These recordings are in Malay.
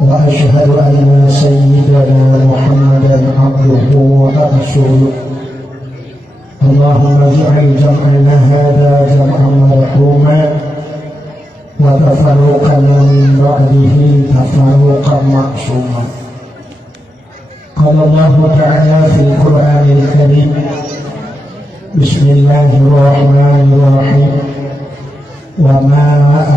وأشهد أن سيدنا محمدا عبده ورسوله اللهم اجعل جمعنا هذا جمعا مرحوما وتفرقنا من بعده تفرقا معصوما. قال الله تعالى في القرآن الكريم بسم الله الرحمن الرحيم وما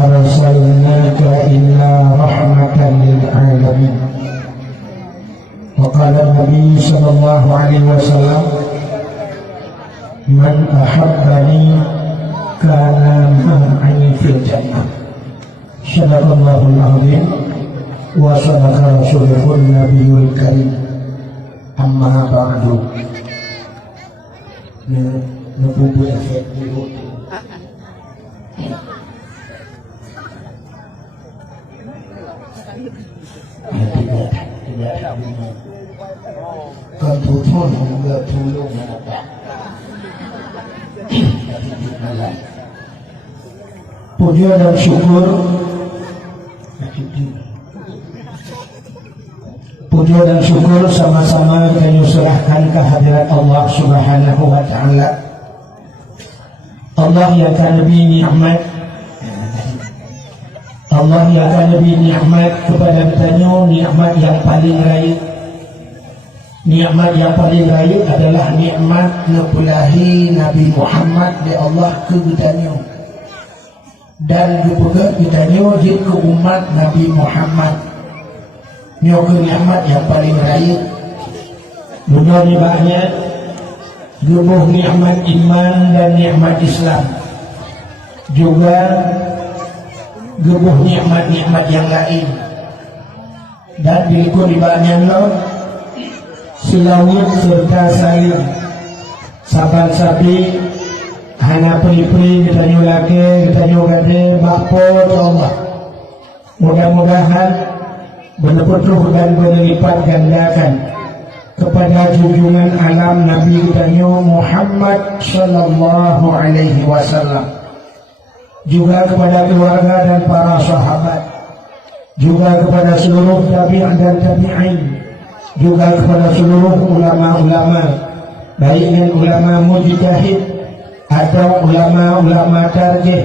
أرسلناك إلا رحمة للعالمين. وقال النبي صلى الله عليه وسلم من أحبني كان معي في الجنة. صدق الله العظيم وصدق رسوله النبي الكريم. أما بعد نبوء efek dulu. Tidak kebutuhan enggak tolong apa. Puja dan syukur sama-sama kita serahkan kehadirat Allah Subhanahu wa taala. Allah yang akan lebih nikmat, Allah yang akan lebih nikmat kepada kita, nikmat yang paling raya. Nikmat yang paling raya adalah nikmat nepulahi Nabi Muhammad di Allah ke kitanya dan juga kitanya di ke umat Nabi Muhammad. Nyo ke nikmat yang paling raya. Dunia ni banyak gemuh nikmat iman dan nikmat Islam, juga gemuh nikmat-nikmat yang lain. Dan berikut di banyak silawut serta saling sabar-sabi hana peri-peri kita nyulake kita nyugade bakpo Allah. Mudah-mudahan berpetuh dan berlipat gandakan kepada junjungan alam Nabi kita Muhammad sallallahu alaihi wasallam, juga kepada keluarga dan para sahabat, juga kepada seluruh tabi'in dan tabi'in, juga kepada seluruh ulama-ulama, baik dengan ulama mujtahid atau ulama-ulama tarjih,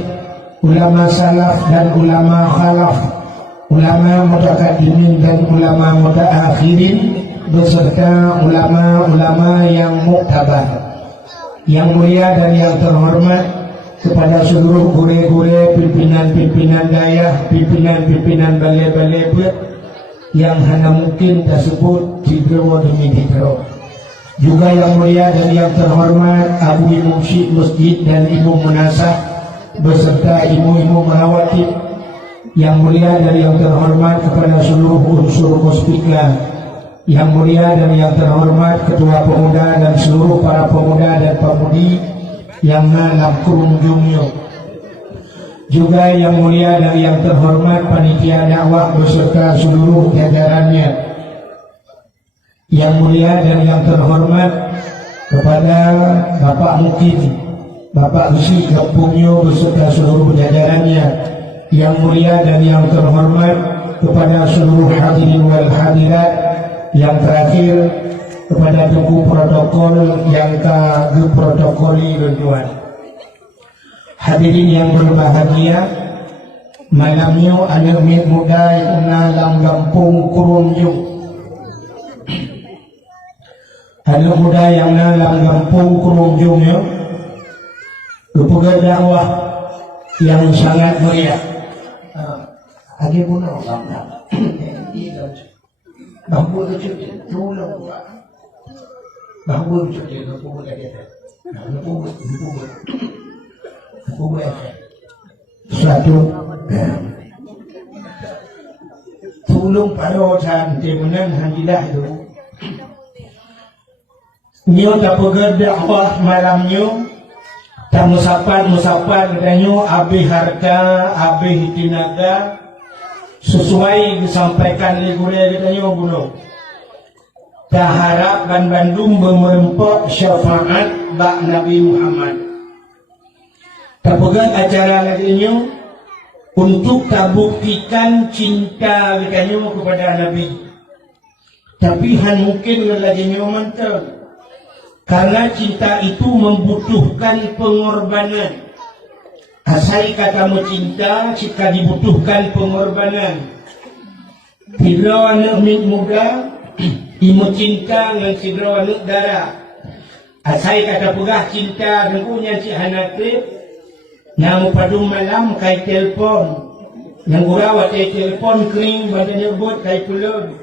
ulama salaf dan ulama khalaf, ulama mutaqaddimin dan ulama mutaakhirin, beserta ulama-ulama yang muktabar. Yang mulia dan yang terhormat kepada seluruh gure-gure, pimpinan-pimpinan daerah, pimpinan-pimpinan balai-balai buat yang hanya mungkin tersebut diberi demi diberi. Juga yang mulia dan yang terhormat Abu Imam Syekh Masjid dan Ibu Munasah beserta ibu-ibu merawati. Yang mulia dan yang terhormat kepada seluruh unsur Istiqlal. Yang mulia dan yang terhormat Ketua Pemuda dan seluruh para pemuda dan pemudi yang dalam kunjungnya. Juga yang mulia dan yang terhormat panitia dakwah beserta seluruh jajarannya. Yang mulia dan yang terhormat kepada Bapak Mukid, Bapak Usi Kampungnya beserta seluruh jajarannya. Yang mulia dan yang terhormat kepada seluruh hadirin wal hadirat. Yang terakhir kepada tuku protokol yang ke protokoli tujuan. Hadirin yang berbahagia, malamnya anak muda yang dalam kampung Kurunjung, anak muda yang dalam kampung Kurunjung kepada dakwah yang sangat meriah. Agi pun orang bambu itu tolong bambu itu dia bambu dia bambu suatu tolong parojan demunan handilah itu nyo tak pegang dakwah malamnya tak musapan katanya abih harta abih tinaga sesuai disampaikan oleh guru katanya bunuh. Tak harap ban Bandung merempok syafaat bak Nabi Muhammad. Tak pegang acara lagi untuk tak buktikan cinta katanya kepada Nabi. Tapi mungkin lagi mantap. Karena cinta itu membutuhkan pengorbanan. Asal katamu cinta, jika dibutuhkan pengorbanan. Bila anak muda, imu cinta dengan sidra anak darah. Asal kata pegah cinta dan punya si hanatif, namu padu malam kai telpon. Yang urawat telpon kering badannya buat kai pulun.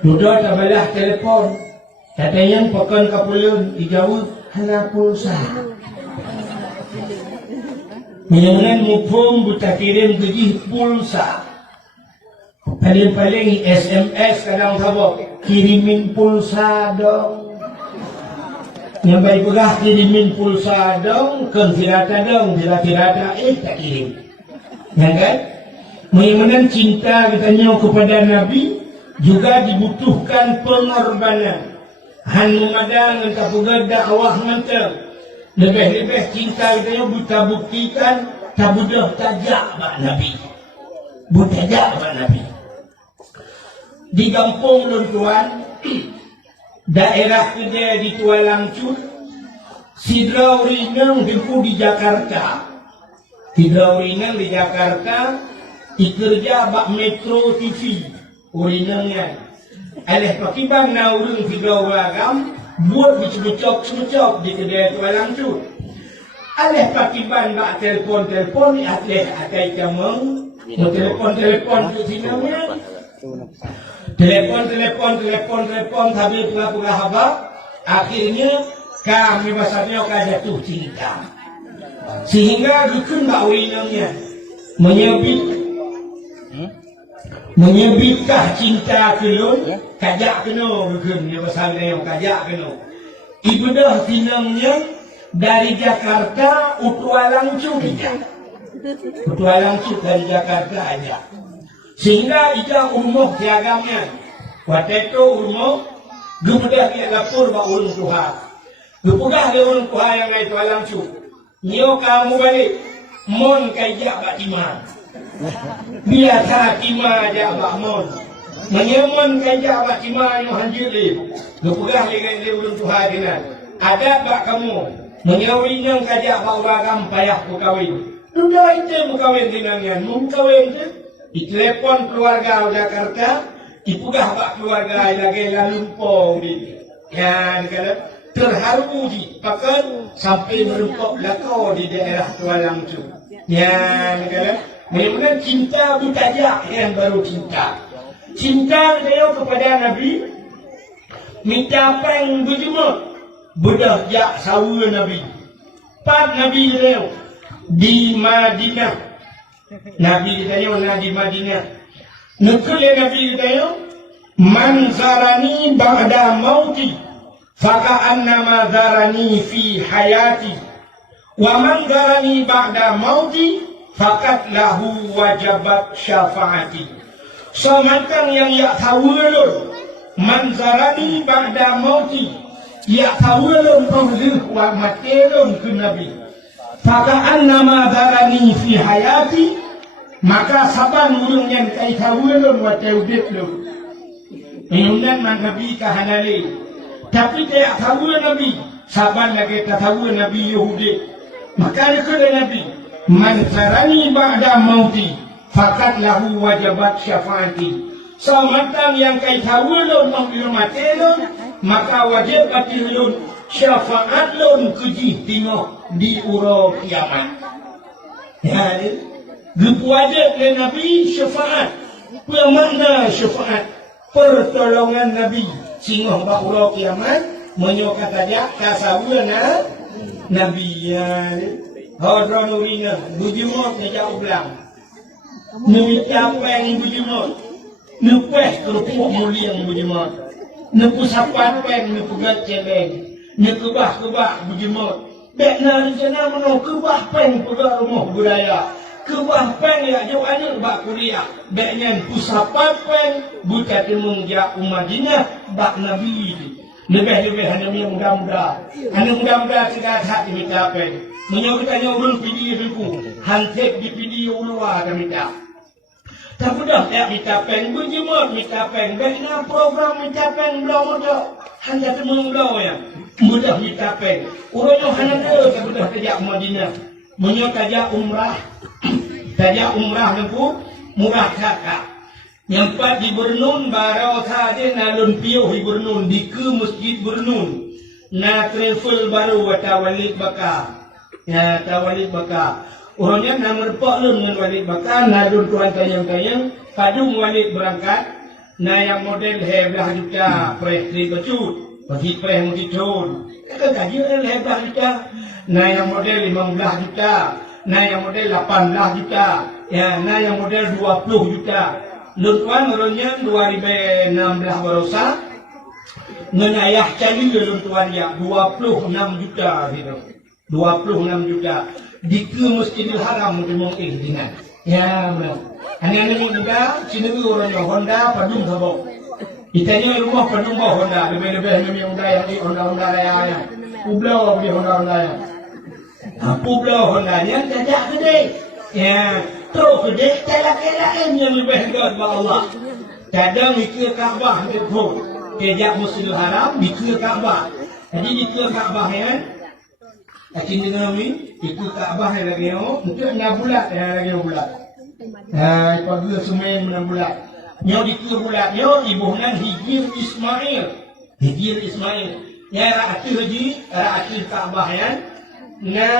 Duduk tabalah telpon. Katanya pakan kapulun dijawab hana pulsa. Menyengan mupung buta kirim gaji pulsa. Paling-paling SMS kadang sabok kirimin pulsa dong. Yang baik begah kirimin pulsa dong, kan tirata dong, tirata tak kirim. Ya kan? Menyengan cinta katanya kepada Nabi juga dibutuhkan pengorbanan. Memadang entah juga dakwah mantap. Lebih-lebih cinta kita buta buktikan tak budah tajak Pak Nabi. Butajak Pak Nabi. Di kampung Luntuan, daerah kedai di Tualangcut, Sidra Urinang di Jakarta. Sidra Urinang di Jakarta, ikerja Bak Metro TV. Urinangnya. Alih pakiban na urung Sidra Ulagam, buat dicecok-cecok di kedai Tualangcut. Alih pakiban bak telefon-telefon, alih akai kamang, telepon-telepon tu sinamnya. Telepon, tapi pula-pula habak. Akhirnya kami masanya jatuh cinta. Sehingga dukun bak urinangnya menyebitkah cinta kelun, kajak kena dukun dia pasalnya yang kajak kena. Ibadah tinangnya dari Jakarta Utualangcut aja. Utualangcut dari Jakarta aja. Sehingga ika umum tiagamnya. Waktu itu umum gemudah dia lapor bak ulun Tuhan. Gepugah dia ulun Tuhan yang naik Utualangcut. Nyo kamu balik, mon kajak bak timah. Biasa timah aja bak mon. Menyemen kajak bak timah yang hanjiri. Gepugah dia ulun Tuhan dia. Ada bak kamu menyawin yang kajak bak uragam payah ku kawin. Duda itu mu kawin dengannya, mu kawin itu. Ditelepon keluarga Jakarta, dipugah bak keluarga lagi lalumpong di. Ya, kalau terharu di pakan sampai merempok lakau di daerah Tualangcut. Ya, kalau memang cinta butajak yang baru cinta. Cinta dia kepada Nabi, minta apa yang berjumpa. Bedah jak sawa Nabi. Pat Nabi dia di Madinah. Nabi ditanya di Madinah. Nukulnya Nabi ditanya, man zarani ba'da mauti, faka'annama zarani fi hayati. Wa man zarani ba'da mauti, fakat lahu wajabat syafaati. Semacam yang ya tawulun, man zarani ba'da mauti, ya tawulun pahzir wa matelun ke Nabi. Faka'annama zarani fi hayati, maka saban urung yang kai tawulun wa tawdit lu. Inunan man Nabi kahanali. Tapi dia tawul Nabi, saban lagi tawul Nabi Yahudi. Maka dia Nabi, man zarani ba'da mauti, fakat lahu wajabat syafaati. Semacam yang kai tawulun mengilu matelun, maka wajib batilun syafaat lun keji tengok di uro kiamat. Ya, wajib le Nabi syafaat. Apa makna syafaat? Pertolongan Nabi. Singoh bak uro kiamat menyokat aja kasawuna Nabi ya. Hadran urina bujumot ne jauh belang. Numi capeng bujumot. Nupeh kerupuk muliang bujumot. Nupu sapat peng nupu gat cebeng. Nekebah-kebah bujumot. Bekna di sana menong kebah peng pegang rumah budaya. Kebah peng ya jauh anak bak kuliah. Beknya pusapat peng buta temung ja Madinah bak Nabi. Lebih-lebih hanya muda-muda. Hanya muda-muda tidak hak diminta pen. Menyokitanya ulun video dulu. Hantik di video luar kami tak. Tak mudah tak minta pen. Berjemur minta pen. Bagaimana program minta pen belum mudah. Hanya teman belum ya. Mudah minta pen. Orang yang hanya dia tak mudah tajak Madinah. Menyok tajak umrah. Tajak umrah lempu. Murah kakak. Yang empat di Bernun barau saja nalun piuh di Bernun di ke masjid Bernun na travel baru wata Walid Bakar ya ta Walid Bakar orangnya nama repak lun dengan Walid Bakar nalun tuan tayang-tayang padung Walid berangkat na yang model heblah juta preh tri becut bagi preh mutitun kata gaji heblah juta na yang model 15 juta na yang model 18 juta ya na yang model 20 juta. Luntuan orangnya 2016 berosa menayah cali luntuan ya 26 juta gitu 26 juta di ke Masjidil Haram di mungkin dengan ya benar hanya ini juga sini orangnya Honda padung kabau itanya rumah padung bawa Honda lebih-lebih yang Honda yang di Honda raya Pueblo di Honda ya Pueblo Hondanya tidak gede ya terus gede kelak-kelak yang lebih hebat Allah. Kadang mikir Kaabah betul. Kejak Masjidil Haram mikir Kaabah. Jadi mikir Kaabah kan. Akin dengan kami ikut Kaabah lagi untuk 6 bulan lagi bulan. Pagi semen 6 bulan. Nyo dikir bulan nyo ibunan Hijir Ismail. Hijir Ismail. Ya rakyat haji rakyat Kaabah kan. Na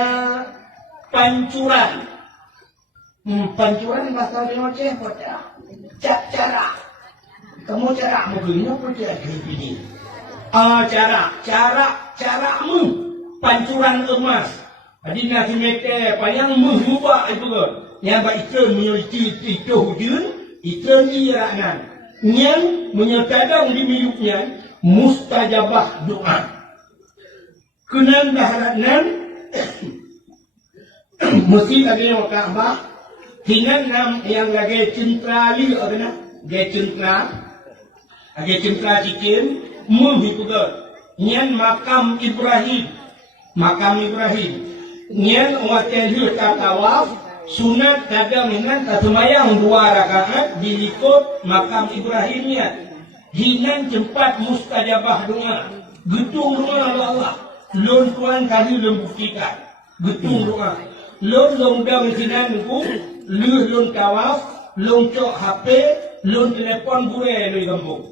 pancuran. Pancuran bakal dioceh pada cara kamu cara begini apa cara begini caramu pancuran emas jadi nasi mete payang mengubah itu kan yang baik itu menyuci itu hujun itu iranan yang menyertadang di miliknya mustajabah doa kenan daharanan mesti ada yang Kaabah Hinan nam yang lagi centrali ada gaya centra cikin muhipuga nyan makam Ibrahim nyan waten hiu tawaf sunat kadang hinan tatumayang 2 rakaat dilikut makam Ibrahimnya hinan tempat mustajabah doa gedung doa Allah lon tuan kali membuktikan gedung doa lon dang hinan ku lun tawaf, lun cok HP, lun telepon gure lu kampung.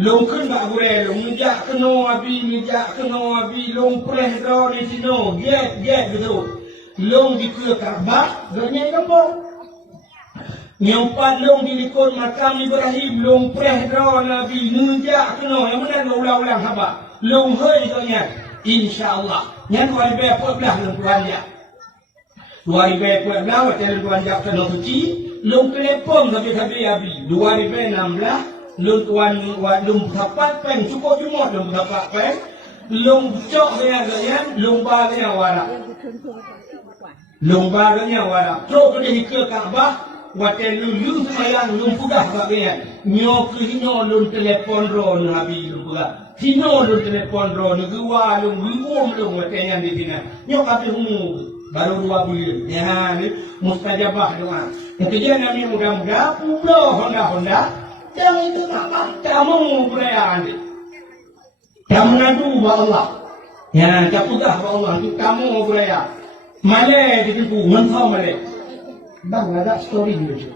Lun kun bak gure lu ngejak keno abi, lun preh do di sino, get gitu. Lun di ke Kaabah, ganya kampung. Nyompat lun di likut makam Ibrahim, lun preh do nabi ngejak keno, yang mana ulang-ulang haba. Lun hei ganya, insyaallah. Nyan wali be apa belah lun tuannya. 2012 waktu tuan jak kena suci, lung telepon tapi abi. 2016 lung tuan lung dapat pen cukup cuma lung dapat pen, lung cok dengan lung bagnya warak. Lung bagnya warak. Terus dia ke Kaabah, waktu lung semayang lung pudah bagian. Nyo ke hino lung telepon ro nabi lung pudah. Hino lung telepon ro negua lung waktu yang di sini. Nyo kata humu. Baru 2 bulan. Ya, mustajabah doa. Yang kerja Nabi muda-muda, Pueblo Honda. Yang itu nama kamu berayaan. Kamu ngadu Allah. Ya, capudah Allah. Itu kamu berayaan. Malay ditipu, mentau Malay. Bang, ada story dulu.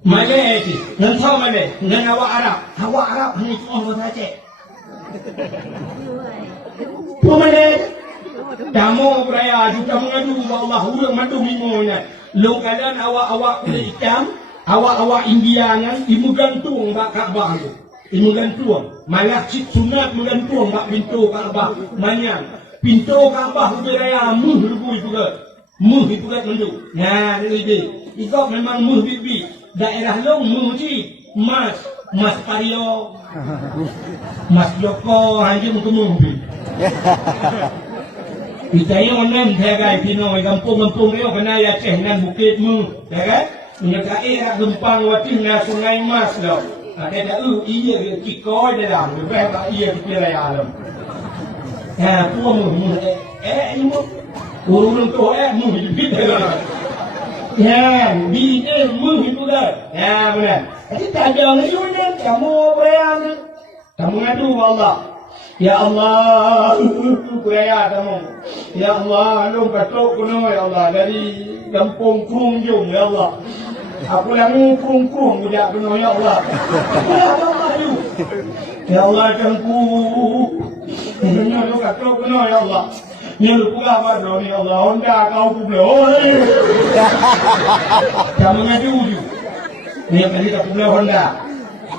Malay itu, mentau Malay. Dengan awak Arab. Ini cuma bahasa Aceh. Malay. Kamu beraya juga mengadu Allah ulang madu mimonya. Lo kalian awak kulit hitam, awak Indianan ibu gantung bak Kaabah tu. Ibu gantung, malah cik sunat menggantung bak pintu Kaabah. Manyan pintu Kaabah beraya muh itu kan mendu. Nah ini ikut memang muh bibi daerah lo muh ji mas Pario, Mas Joko hanya untuk muh bibi. Itanya orang jaga pino kampung dia kena Aceh nan Bukit mu, ya kan? Menyekai gempang wati na Sungai Mas dah. Ada iya kikoi dalam, berapa iya kira alam. Puamu ini urun tu mu hidup dah. Ya, mu hidup dah. Ya benar. Jadi tajam ni juga kamu berayaan, kamu ngadu Allah. Ya Allah, berayaan kamu. Ya Allah, lu katok kuno ya Allah dari kampung Krungjung ya Allah. Aku lagi Krung budak kuno ya Allah. Ya Allah you. Ya Allah kamu. Ini lu katok kuno ya Allah. Ni lu pula apa dong ya Allah Honda kau pula. Kamu ngadu you. Ni kali tak pula Honda.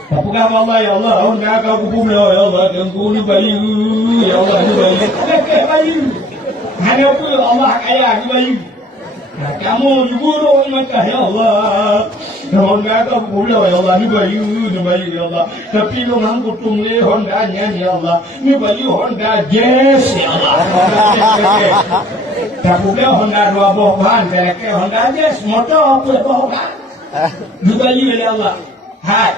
Apakah Allah ya Allah Honda kau pula ya Allah kamu ni bayu ya Allah ni bayu. Bayu. Hanya pula Allah kaya ni bayu. Kamu juga macam ya Allah. Honda kau pula ya Allah ni bayu ya Allah. Tapi lu ngangkut tumle Hondanya ya Allah. Ni bayu Honda Jazz ya Allah. Tak pula Honda 2 bohan, ke Honda Jazz motor apa bohan. Ni bayu ya Allah. Hai.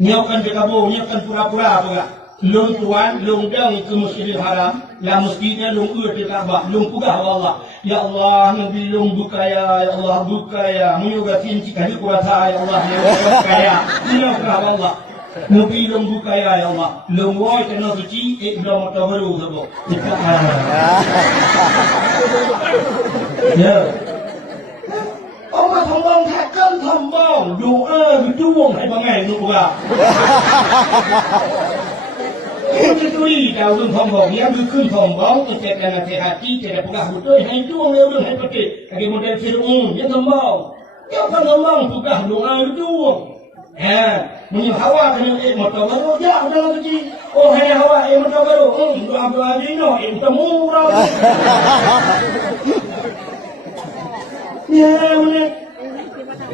Nyokan dekabo, nyokan pura-pura apa? Long tuan, long dang ke Masjidil Haram, la masjidnya long ke Ka'bah, long pugah Allah. Ya Allah, Nabi long bukaya, ya Allah bukaya, muyoga tinci kali kuasa ya Allah, ya bukaya. Muyoga Allah. Nabi long bukaya ya Allah. Long woi kena suci, belum tabaru sabo. Ya. Allah thambang takkan thambang doa berjuang hai bangai nu buka. Kita tuli kau tu thambang yang berkun thambang kita kena hati tidak buka betul hai juang leu hai pete kaki model Firaun ya thambang. Ya kan thambang buka doa berjuang. Munyi hawa kena motor baru ya dalam suci. Oh hai hawa motor baru. Doa dino murah. Ya benar.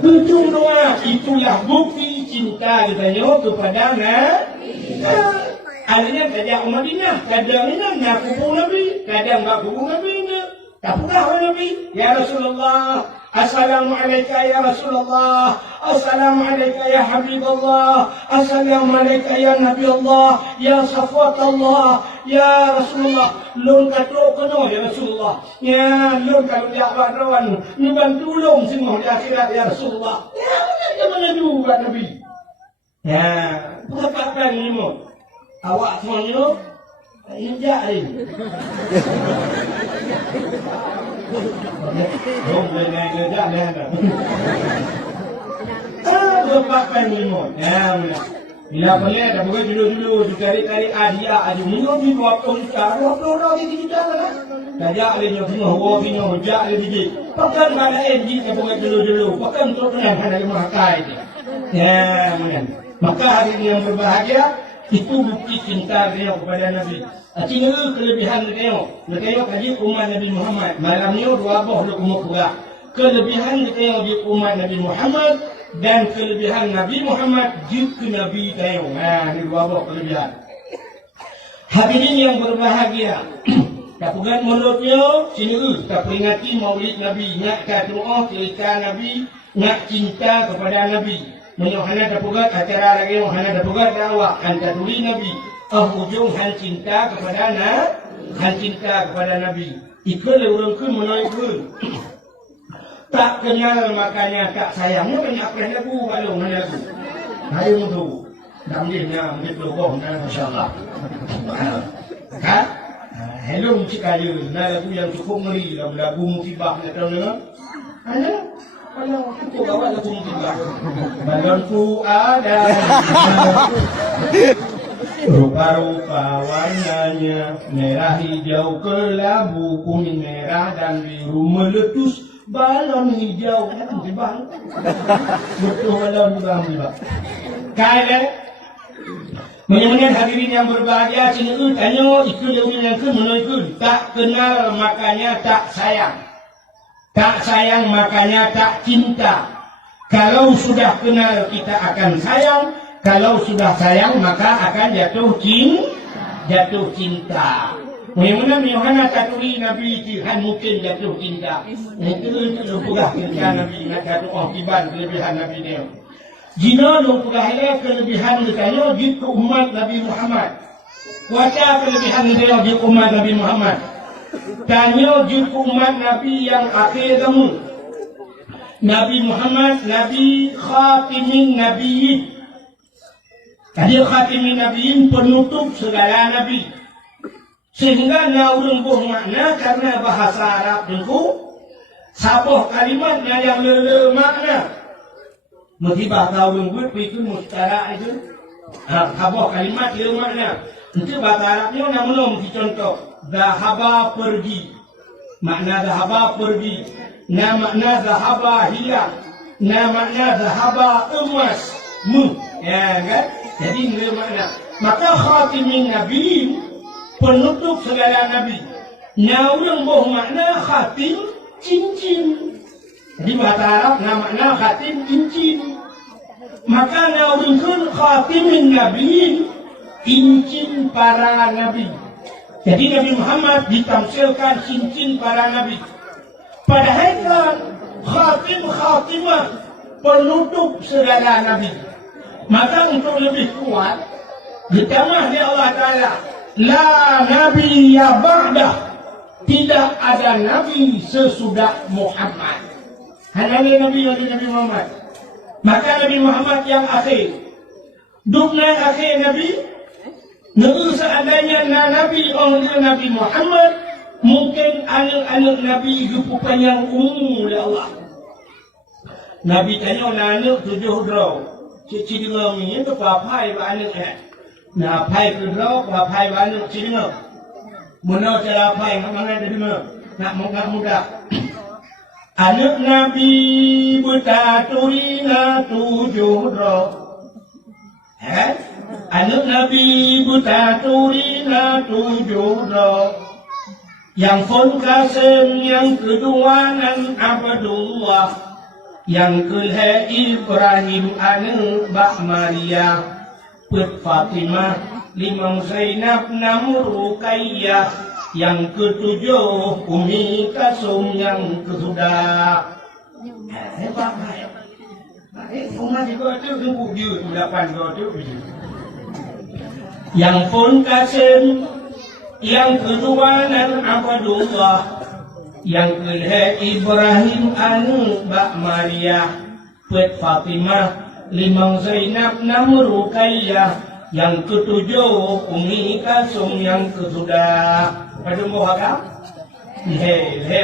Ujung doa itulah bukti cinta kita kepada Nabi. Alanya kadang Madinah, kadang ini nak kubur Nabi, kadang tak kubur Nabi. Tak pernah Nabi. Ya Rasulullah, Assalamualaikum ya Rasulullah, Assalamualaikum ya Habibullah, Assalamualaikum ya Nabi Allah, ya Safwat Allah, ya Rasulullah. Lun katok kena ya Rasulullah. Ya lun kalau dia rawan, ni bantu lung semua di akhirat ya Rasulullah. Ya mana juga Nabi. Ya, berapa ni mo? Awak semuanya injak ni. Dong dengan kerja dah. Berapa ni mo? Ya, bila boleh dah buat dulu cari adia aju minum di 20 orang di kita lah. Kajak le nyo semua hawa bino jak le biji. Pakan mana enji ke buat dulu. Pakan untuk tenang ada makai dia. Ya, mana. Maka hari ini yang berbahagia itu bukti cinta dia kepada Nabi. Artinya kelebihan dia. Dia kaji umat Nabi Muhammad. Malamnya dua boh lu kumuk kelebihan dia di umat Nabi Muhammad dan kelebihan Nabi Muhammad juga Nabi tahu. Ini dua buah kelebihan. Hadirin yang berbahagia. Tak pegang menurutnya sini tak peringati Maulid Nabi, nak doa cerita Nabi, nak cinta kepada Nabi. Menyohana tak pegang acara lagi, menyohana tak pegang dakwah hantar tuli Nabi. Ujung han cinta kepada Nabi. Ikut orang kun menaik kun. Tak kenal makanya tak sayangnya banyak apa lagu kalau mana lagu. Ayo tu. Damnya begitu boh masya-Allah. Kan? Hello jika ada lagu yang cukup ngeri dalam lagu musibah nak tahu dengar? Ada? Kalau aku bawa lagu musibah. Balonku ada. Rupa-rupa warnanya merah hijau kelabu kuning merah dan biru meletus balon hijau musibah. Betul balon musibah. Kaya menyemangkan hadirin yang berbahagia sini tanya ikut yang menurut tak kenal makanya tak sayang makanya tak cinta. Kalau sudah kenal kita akan sayang, kalau sudah sayang maka akan jatuh cinta. Mudah-mudahan Yohana taturi Nabi Tuhan mungkin jatuh cinta. Itu pula kerja Nabi nak jatuh akibat kelebihan Nabi dia. Jina lu pegahnya kelebihan ditanya di umat Nabi Muhammad. Kuasa kelebihan dia di umat Nabi Muhammad. Tanya di umat Nabi yang akhir kamu. Nabi Muhammad, Nabi Khatimin Nabiyyin. Dia Khatimin Nabiyyin, penutup segala Nabi. Sehingga naurung buh makna karena bahasa Arab dengku. Sabuh kalimatnya yang lele makna. Mutibah naurung buh itu mustara itu. Sabuh kalimat lele makna. Itu bahasa Arabnya namun dicontoh. Zahaba pergi. Makna zahaba pergi. Makna zahaba hilang. Makna zahaba emas. Ya kan? Jadi ini makna. Maka khatimin Nabi penutup segala Nabi. Naurang boh makna khatim cincin. Jadi bahasa Arab makna khatim cincin. Maka naurang khatimin Nabi cincin para Nabi. Jadi Nabi Muhammad ditamsilkan cincin para Nabi. Padahal kan khatimah penutup segala Nabi. Maka untuk lebih kuat ditambah di Allah Ta'ala la Nabi ya ba'dah, tidak ada Nabi sesudah Muhammad. Hanya Nabi Muhammad. Maka Nabi Muhammad yang akhir. Dukna akhir Nabi. Nunggu seandainya Nabi oleh Nabi Muhammad, mungkin anak-anak Nabi gepukan yang oleh Allah. Nabi tanya anak 7 draw. Cik dengar ni tu papai ba anak eh. Na pai ke draw, papai ba anak cik dengar. Mana cara pai mana ada dengar. Nak mudah. Anak Nabi bertaturina 7 draw. Anak Nabi buta turina 7 draw. Yang Fon Qasim, yang kedua nan Abdullah, yang kelih Ibrahim anak Mbak Maria, Put Fatimah, 5 Zainab 6 Ruqayyah, yang ketujuh Umi Kasum, yang kesudah hebat. Rumah juga tu tunggu dia 8 tu. Yang Fon Qasim, yang kedua nan Abdullah, yang kelih Ibrahim anu Mbak Maria, Put Fatimah, 5 Zainab 6 Ruqayyah, yang ketujuh Umi Kasum, yang kesudah pada mohagam.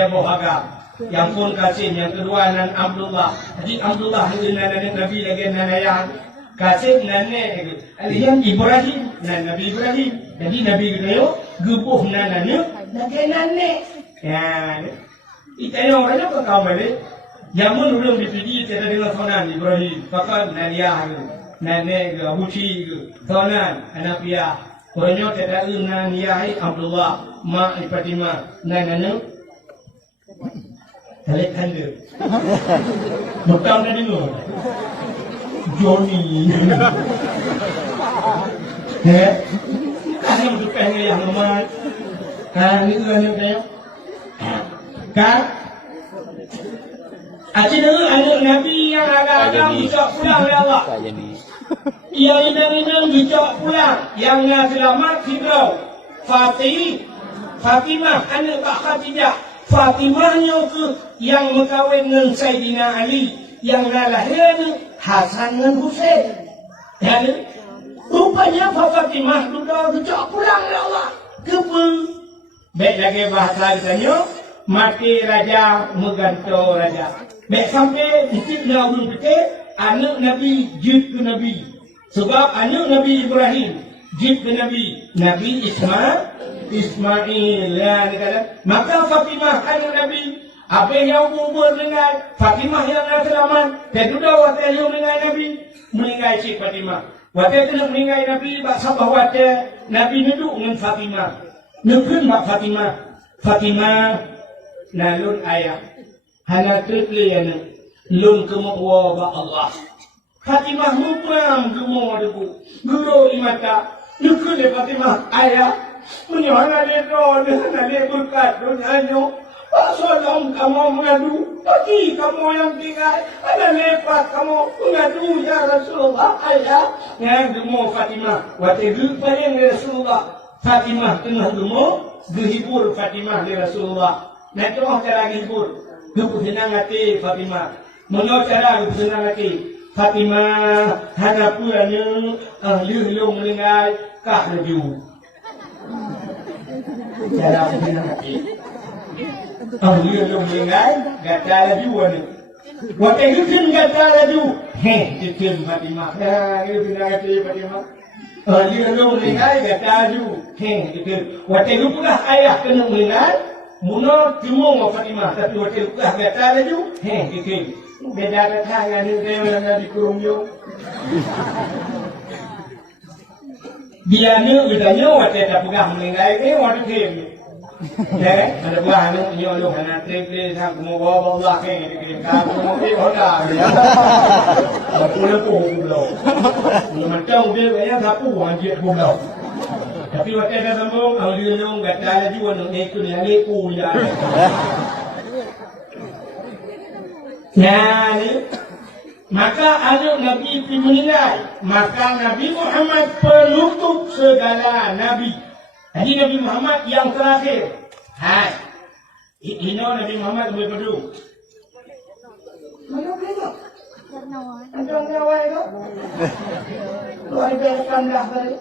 Mohagam. Yang Fon Qasim, yang kedua nan Abdullah. Jadi Abdullah itu nanak Nabi lagi nanayang. Qasim nanak alian Ibrahim, nan Nabi Ibrahim. Jadi Nabi itu gepuh nananya lagi nanak. Ya, itanya orangnya apa kau balik? Zaman belum dipilih kita dengan sonan Ibrahim. Pakai naniyah, nanak abuci, sonan anak dia. Orangnya tidak naniyah Abdullah, mak Fatimah, nananya. Telik tanda. Betul nak dengar? Johnny. Ada yang tukar yang lemah. Ini tu yang tanya. Kan? Asyik anak Nabi yang agak-agak dicok pulang oleh Allah. Yang inang-inang dicok pulang. Yang nak selamat Fir'aun. Fatimah anak Pak Khadijah. Fatimahnya ke yang berkahwin dengan Sayyidina Ali, yang lahir Hasan dan Husain. Dan rupanya Fatimah sudah kecok pulang ya Allah. Kepa. Baik lagi bahasa ditanya, mati raja menggantung raja. Baik sampai mungkin dah belum betul, anak Nabi jid ke Nabi. Sebab anak Nabi Ibrahim jid ke Nabi Ismail ya kata. Maka Fatimah anak Nabi, apa yang kubur dengan Fatimah yang nak selamat. Dan sudah waktu yang meninggal Nabi, meninggal si Fatimah. Waktu itu nak meninggal Nabi, baksa bahawa Nabi duduk dengan Fatimah. Nukun mak Fatimah nalun ayah. Hana tripli yana lun kemukwa ba Allah. Fatimah mukram kemukwa debu. Guru imata nukun Fatimah ayah. Menyuara dia doa, dia berkat, dia nyanyo. Soalnya kamu mengadu, bagi kamu yang tinggal, ada lepas kamu mengadu ya Rasulullah, ayah. Yang demo Fatimah, waktu itu paling Rasulullah, Fatimah tengah demo, dihibur Fatimah di Rasulullah. Nanti mau cara hibur, dulu senang hati Fatimah. Menurut cara senang hati Fatimah, hanya pulangnya, lulung mendengar kah lebih. Cara senang hati. Lulung mendengar, gata lebih. Waktu itu kan gata lebih. Itu Fatimah. Itu senang hati Fatimah. Lulung mendengar, gata lebih. Itu. Waktu itu pula ayah kena mendengar. Muna timung Fatimah tapi waktu itu dah kata laju, gitu. Beda kata yang dia yang dikurung yo. Dia ni bedanya waktu tak pegang meninggal ni waktu kem. Ada buah ni yo lo hana trip ni sang kamu bawa Allah ke ni kamu ni hoda ya. Aku le pun lo. Macam dia yang sapu anjir pun lo. Tapi waktu ada sambung, awalnya nong gata lagi warna itu ni hari kuliah. Yani, maka anak Nabi itu meninggal, maka Nabi Muhammad penutup segala Nabi. Jadi Nabi Muhammad yang terakhir. Hai, ini Nabi Muhammad berpedu. Mana beliau? Antara kawan itu, luar biasa dah tadi.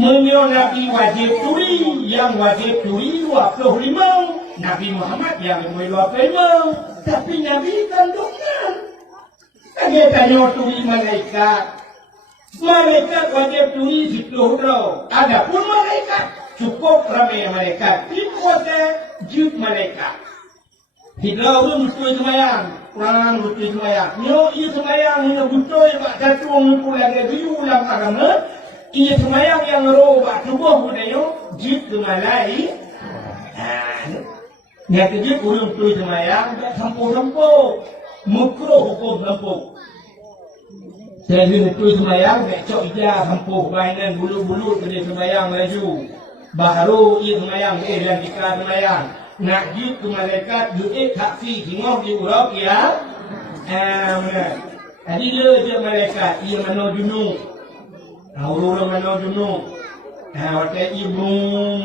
Nabi wajib turi, yang wajib turi 25. Nabi Muhammad yang 25. Tapi Nabi kandungan. Dia tanya turi malaikat. Malaikat wajib turi 10 roh. Adapun malaikat cukup ramai malaikat. Kuasa jut malaikat. Hidau belum betul semayang. Kurang betul semayang. Nyo ia semayang hanya betul pak satu mengukul lagi tujuh ulang agama. Ia semayang yang roh bak tubuh budaya jid kemalai. Yang kejut ulung tu semayang tak sampo-sampo. Mukro hukum sampo. Saya tu semayang tak cok ijah sampo. Bainan bulu-bulu kena semayang laju. Baru ia semayang dan dikah semayang. Nak jid ke malaikat duit taksi tengok di urap ya. Jadi dia malaikat ia mana junuk. Orang mana junuk, waktu ibu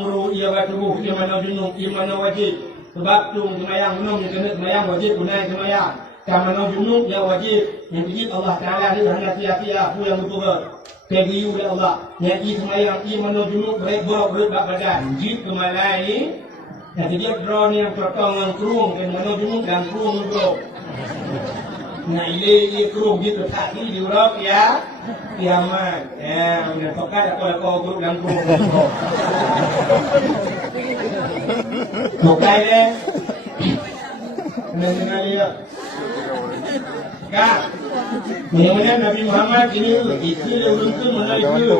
ru ia batu ia mana junuk, ia mana wajib. Sebab tu semayang minum yang kena semayang wajib guna semayang. Kalau mana junuk yang wajib, yang wajib Allah Taala dia hanya sia-sia aku yang betul. Pergi oleh Allah. Yang ia semayang ia mana junuk berat badan, wajib kemalai. Jadi dia draw ni yang tertong yang kerung dan mana junuk dan kerung itu. Nah ini kerung gitu tak ini diurap ya. Kiamat, udah tokat atau kau guru dan guru. Tokai deh, dengar dia. Kak, kemudian Nabi Muhammad ini itu untuk menaiki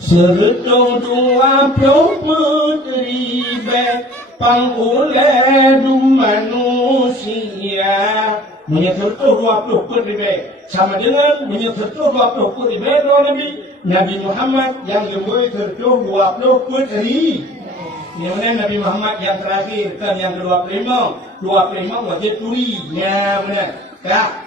seretong dua putri pangulai manusia. Menyentuh 20 ribu sama dengan menyentuh 20 ribu Nabi Muhammad yang lebih tertuh 20 ribu. Kemudian Nabi Muhammad yang terakhir kan yang ke-25 wajib turi. Ya benar. Kak.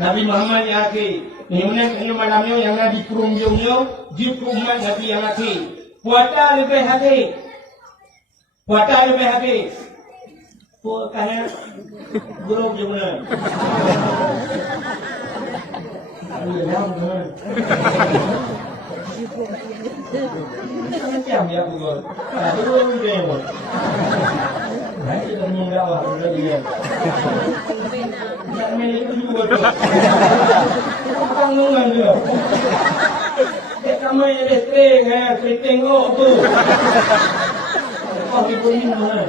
Nabi Muhammad yang akhir. Kemudian ini malamnya yang Nabi kurung-kurungnya di umat Nabi yang akhir. Puasa lebih habis. Puasa lebih habis. Karena guru gimana? Macam ya guru. Guru dia. Nanti kamu jawab dia. Kami itu juga tu. Tanggungan dia. Kamu yang setting, saya tengok tu. Kau ibu ni mana?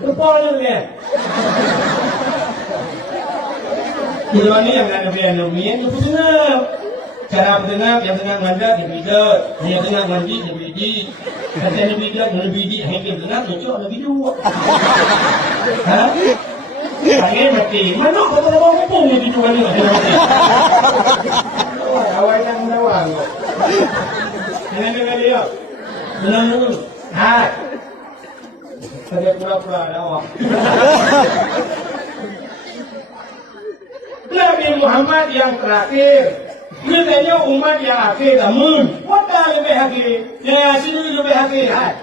Lupa ni. Jadi ni yang ada bianomian itu benar. Cara berdengar yang tengah mandat di bidat, yang tengah mandi di bidik. Kata di bidat di bidik hanya dengar cocok lagi dua. Ha? Saya mati. Mana kata orang kampung ni dijual ni mati. Awal yang menawar. Dengan dia. Benar dulu. Hai. Saya pura-pura ada awak. Nabi Muhammad yang terakhir. Katanya umat yang akhir namun. Wata lebih akhir. Ya sini lebih akhir. Hai.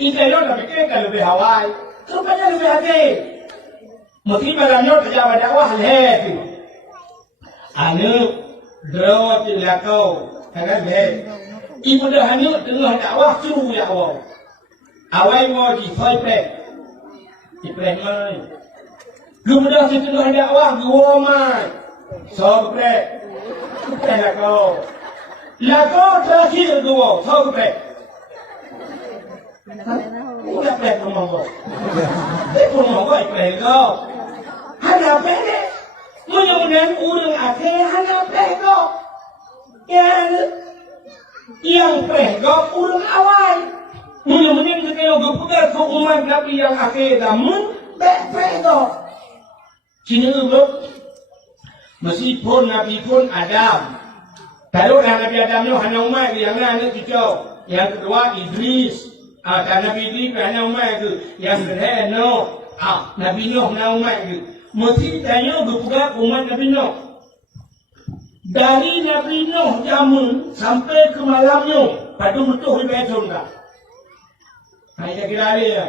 Intelio lebih kekal lebih hawai. Rupanya lebih akhir. Mesti malamnya terjawab dakwah leh. Anu draw tilakau. Kan leh. Ibu dah hanya tengah dakwah suruh ya Allah. Awai mau di fight play. Di play mai. Lu dah tengah dakwah gua mai. So play. Play lakau. Lakau terakhir gua. So play. Udah play rumah gua. Rumah gua play kau. Hanya play deh. Mudah-mudahan urang akhir hanya play kau. Yang pegawai urang awal. Mudah-mudahan kita yang berpegang ke umat Nabi yang akhir namun pegawai. Sini urut. Meskipun Nabi pun Adam. Kalau Nabi Adamnya hanya umat yang anak kicau. Yang kedua Idris. Dan Nabi Idris hanya umat itu. Yang kedua Nuh. Nabi Nuh hanya umat itu. Mesti tanya berpegang umat Nabi Nuh. Dari Nabi Nuh jamun sampai ke malamnya, padu betul lebih jumlah. Hanya kira dia.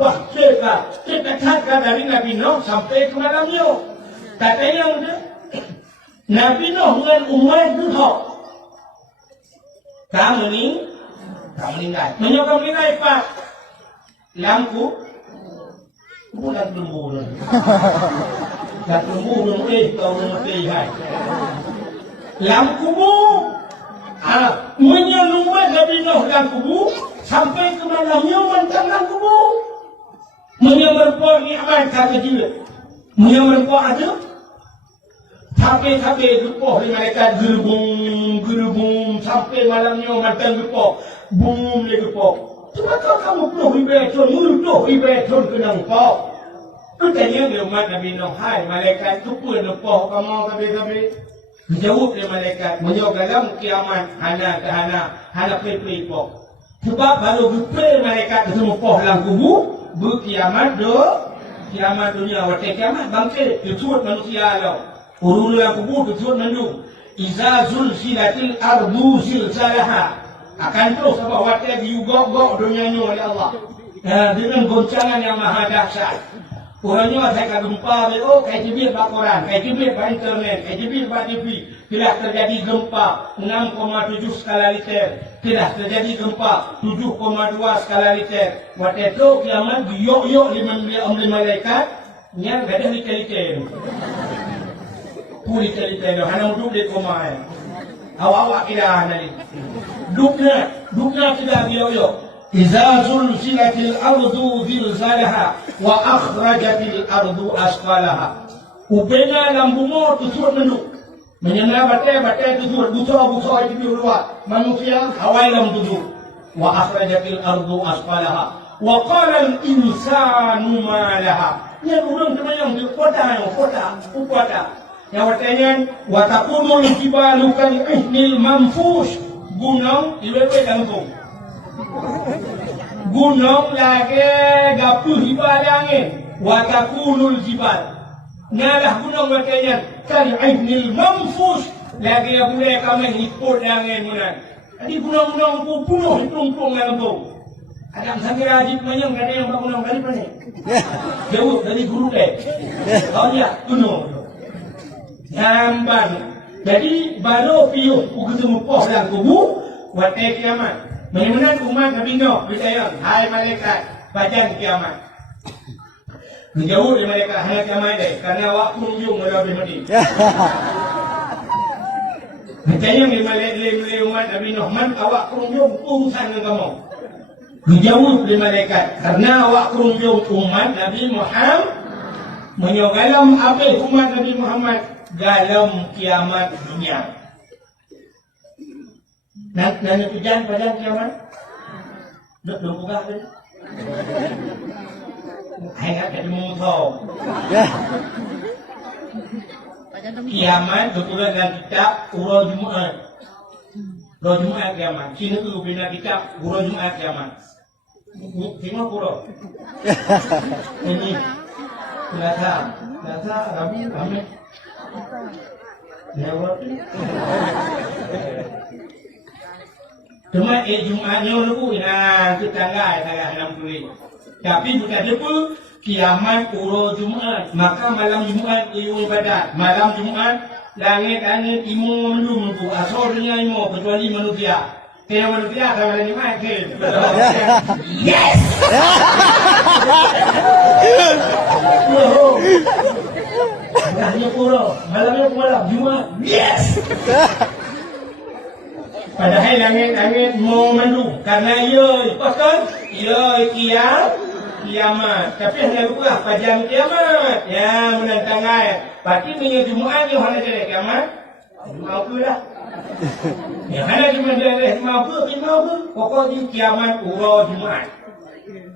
Wah, kita cakap dari Nabi Nuh sampai ke malamnya. Katanya udah Nabi Nuh dengan umat Nuh. Kamu meninggal. Menyokong meninggal Pak. Lampu bulan lembu. Tak lembu kau mesti hai. Lam kubur. Menyelumbat Nabi Nuh dalam kubur sampai ke malamnya mentang dalam kubur. Menyemberpok nikmat kata dia. Menyemberpok ada. Sampai gepoh malaikat gerbung sampai malamnya mentang gepoh. Bum le gepoh. Cuma kamu perlu ibadah, mulut ibadah kenang pau. Katanya dia umat Nabi Nuh, hai malaikat tu pun lepoh kamu kabe-kabe. Menjawab dia malaikat, menjawab dalam kiamat hana pepe pok. Sebab baru gepe malaikat ketemu poh dalam kubur, berkiamat kiamat dunia, waktu kiamat bangkit, tutup manusia lo. Urun dalam kubur tutup mandu. Iza zulzilatil ardu zilzalaha. Akan terus sebab waktu diugok-gok dunianya oleh Allah. Dengan goncangan yang maha dahsyat. Orangnya saya gempa, kayak jibir pak koran, kayak jibir pak internet, kayak jibir pak TV. Tidak terjadi gempa 6,7 skala Richter. Tidak terjadi gempa 7,2 skala Richter. Waktu itu kiamat diyok-yok oleh malaikat, yang gak ada Richter. Puri Richter, hanya duduk di koma. Awak-awak tidak ada. Duduknya tidak diyok-yok. Iza zulzilatil ardu zilzalaha wa akhrajatil ardu asfalaha. Upena lambumo tutur menduk. Menyena batai tutur buso itu keluar. Manusia hawai lam tutur. Wa akhrajatil ardu asfalaha. Wa qala al insanu ma laha. Yang urang temayang di kota. Yang artinya wa taqumul jibalu kal ihnil manfush. Gunung iwewe gantung. Gunung lagi gapuh hibal angin. Watakunul jibal. Ngalah gunung makanya kali ainil manfus lagi yang boleh kami hipur angin munan. Jadi gunung-gunung ku bunuh hitung-hitung yang tu. Ada sampai rajib menyang ada yang bangun kali mana? Jauh dari guru deh. Oh ya gunung. Namban. Jadi baru piuh ku ketemu poh dalam kubur waktu kiamat. Bagaimana umat Nabi Nuh percaya, hai malaikat, baca kiamat. Menjauh dari malaikat hanya kiamat deh, karena awak kunjung melawat mati. Percaya di malaikat umat Nabi Nuh, man awak kunjung urusan dengan kamu. Menjauh dari malaikat, karena awak kunjung umat Nabi Muhammad. Menyogalam apa umat Nabi Muhammad dalam kiamat dunia. Nanya hujan pada kiamat, belum buka kan? Hanya ada musuh. Kiamat betulan dan kitab urut Jumat. Roh Jumat kiamat. Sini tu bina kitab Roh Jumat kiamat. Tengok pura. Ini Nasa Rami. Lewat. Cuma Jumatnya dulu kita tanggal 60. Tapi bukan depa kiamat Roh Jumat. Maka malam Jumat ibadat. Malam Jumat langit imu mendung tu asornya imu kecuali manusia. Kaya manusia kalau ni makin. Yes. Malamnya malam Jumat. Yes. Padahal langit mau mendung karena ia pasal kiamat. Tapi hanya lupa pada kiamat. Ya menentang ayat. Pasti punya Jumat yang hanya jadi kiamat. Mampu lah. Yang hanya cuma dia mampu. Pokoknya kiamat Roh Jumat.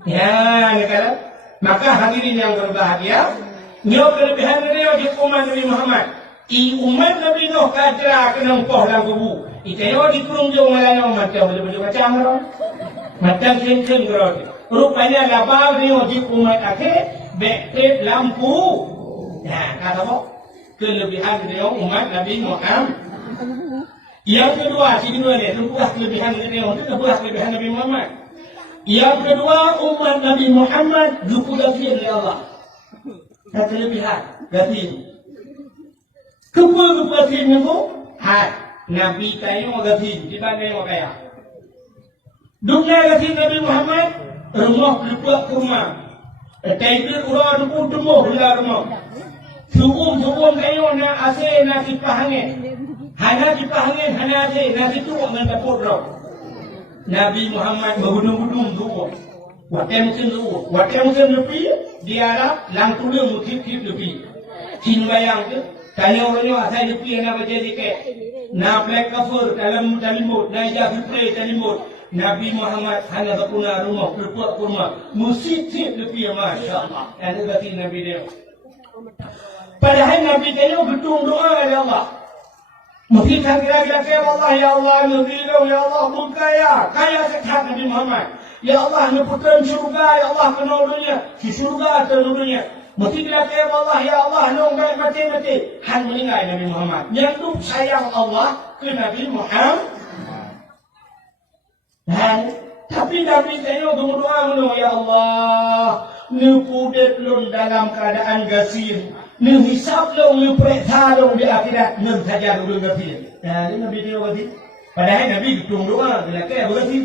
Ya, negara. Maka hadirin yang berbahagia, nyo kelebihan dia di umat Nabi Muhammad. Umat Nabi Nuh kajra kena poh lang kubu. Ikayo di kurung jong malano macam macam macam kenceng gerot. Rupanya labang dia di umat akhir bektet lampu. Nah, kata apa? Kelebihan dia umat Nabi Muhammad. Yang kedua ni, buah kelebihan dia, buah kelebihan Nabi Muhammad. Yang kedua umat Nabi Muhammad dipulasi oleh Allah. Dan kelebihan, gatin. Kepulasi ni tu, Nabi kayu gatin, kita kayu kaya. Dunia gatin Nabi Muhammad, rumah berbuat rumah. Taikir urang pun temu rumah. Sukum kayu na ase na kipahangin. Hana kipahangin, hana ase na kitu dengan dapur roh. Nabi Muhammad berhudung-hudung tu. Wakai musim lebih, dia Arab lang tulang mutip-tip lebih. Chin bayang tu, tanya orang asal lebih yang nak jadi ke. Na black cover dalam talimut, na ijab spray talimut. Nabi Muhammad hanya berpuna rumah, berbuat rumah. Musitip lebih, Masya Allah. Yang berarti Nabi dia. Padahal Nabi dia berdoa kepada Allah. Mungkin kan kira-kira Allah, ya Allah, Nabi ya Allah, kaya sekat Nabi Muhammad. Ya Allah, putra syurga, ya Allah, penolongnya. Si syurga penolongnya. Mungkin kira-kira Allah, ya Allah, baik mati-mati. Han meninggal Nabi Muhammad. Yang tu sayang Allah ke Nabi Muhammad. Tapi Nabi saya berdoa ya Allah, ni kudet lon dalam keadaan gasir, ni hisab lon, ni periksa lon di akhirat, ni saja dulu gasir. Ini Nabi dia berarti. Padahal Nabi hitung doa, bila kaya berarti.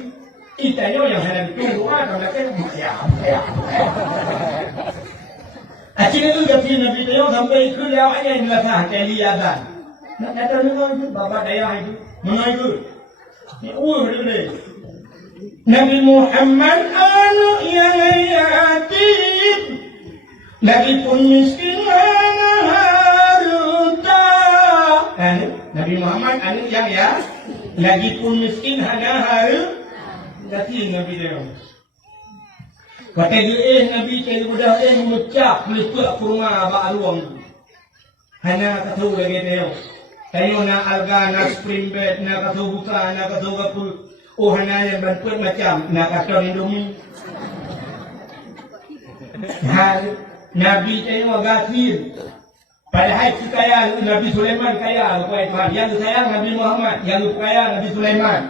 Kita yang hanya hitung doa, kalau kaya akhirnya tu gasir Nabi dia sampai ke lewatnya ini lah kali adan. Nak kata ni kan bapa daya itu, mana itu? Ni betul. Nabi Muhammad anak yang yatim, lagi pun miskin mana harta. Nabi Muhammad anak yang lagi pun miskin hana harta. Jadi Nabi dia. Kata dia Nabi cakap budak mengucap meliput kurma ba'aluang. Hana kata lagi dia. Tayo na alga na spring bed na kata buka na kata kapul. Oh hana yang berbuat macam nak kata Indomie. Nabi tengok gasir. Padahal kita kaya Nabi Sulaiman kaya kepada Tuhan. Yang sayang Nabi Muhammad, yang kaya Nabi Sulaiman.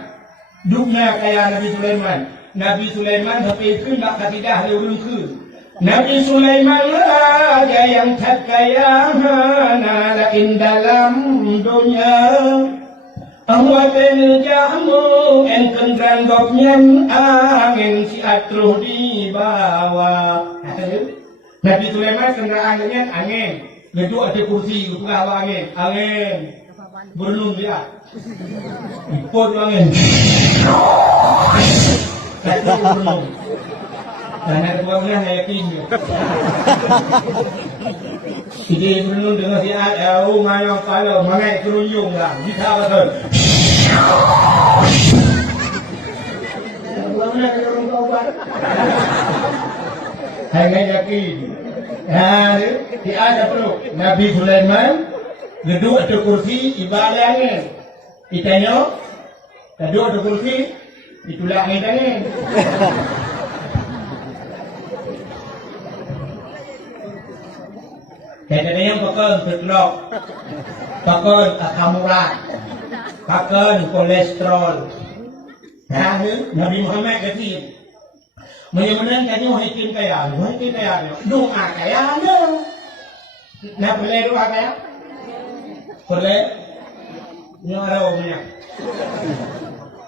Dunia kaya Nabi Sulaiman. Nabi Sulaiman sampai itu tak katidah dia ulun ke. Nabi Sulaiman raja yang tak kaya mana lain dalam dunia. Awaten jamu engken ranggoknyen angin si atruh di bawah. Nabi Sulaiman kendaraannya angin. Geduk ada kursi untuk bawa angin. Berlum dia. Ikut angin. Satu berlum. Dan ada buangnya saya yakin. Jadi berlum dengan si Al mana kala mana kerunjung lah. Kita betul. Buangnya kerunjung obat. Saya yakin. Di ada perlu Nabi Sulaiman geduk ada kursi ibadah angin. Itanya Duduk di kursi, ditulak angin-angin. Kaya yang pakai terkelok, pakai asam urat, pakai kolesterol. Nah, Nabi Muhammad kata, menyebutkan kanya hakim kaya, doa kaya ada. Nah, boleh doa kaya? Boleh? Ini ada orangnya.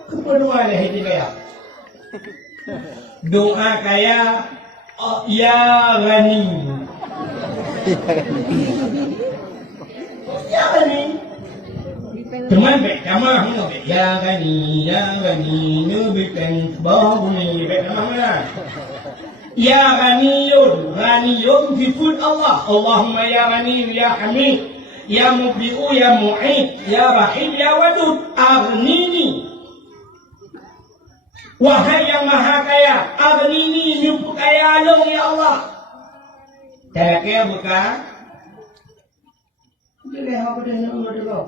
Kenapa doa ni hakim kaya? Doa kaya, ya Ghani. Ya Ghani. Teman baik jamaah ni baik. Ya Ghani, Nabi kan bahu ni baik jamaah. Ya Ghaniyun fi fud Allah. Allahumma ya Ghani, ya Hamid, ya Mubdi'u, ya Mu'id, ya Rahim, ya Wadud, aghnini. Wahai yang maha kaya, aghnini, nyumpuk kaya long ya Allah. Kaya bukan? Boleh apa dia nak dulu?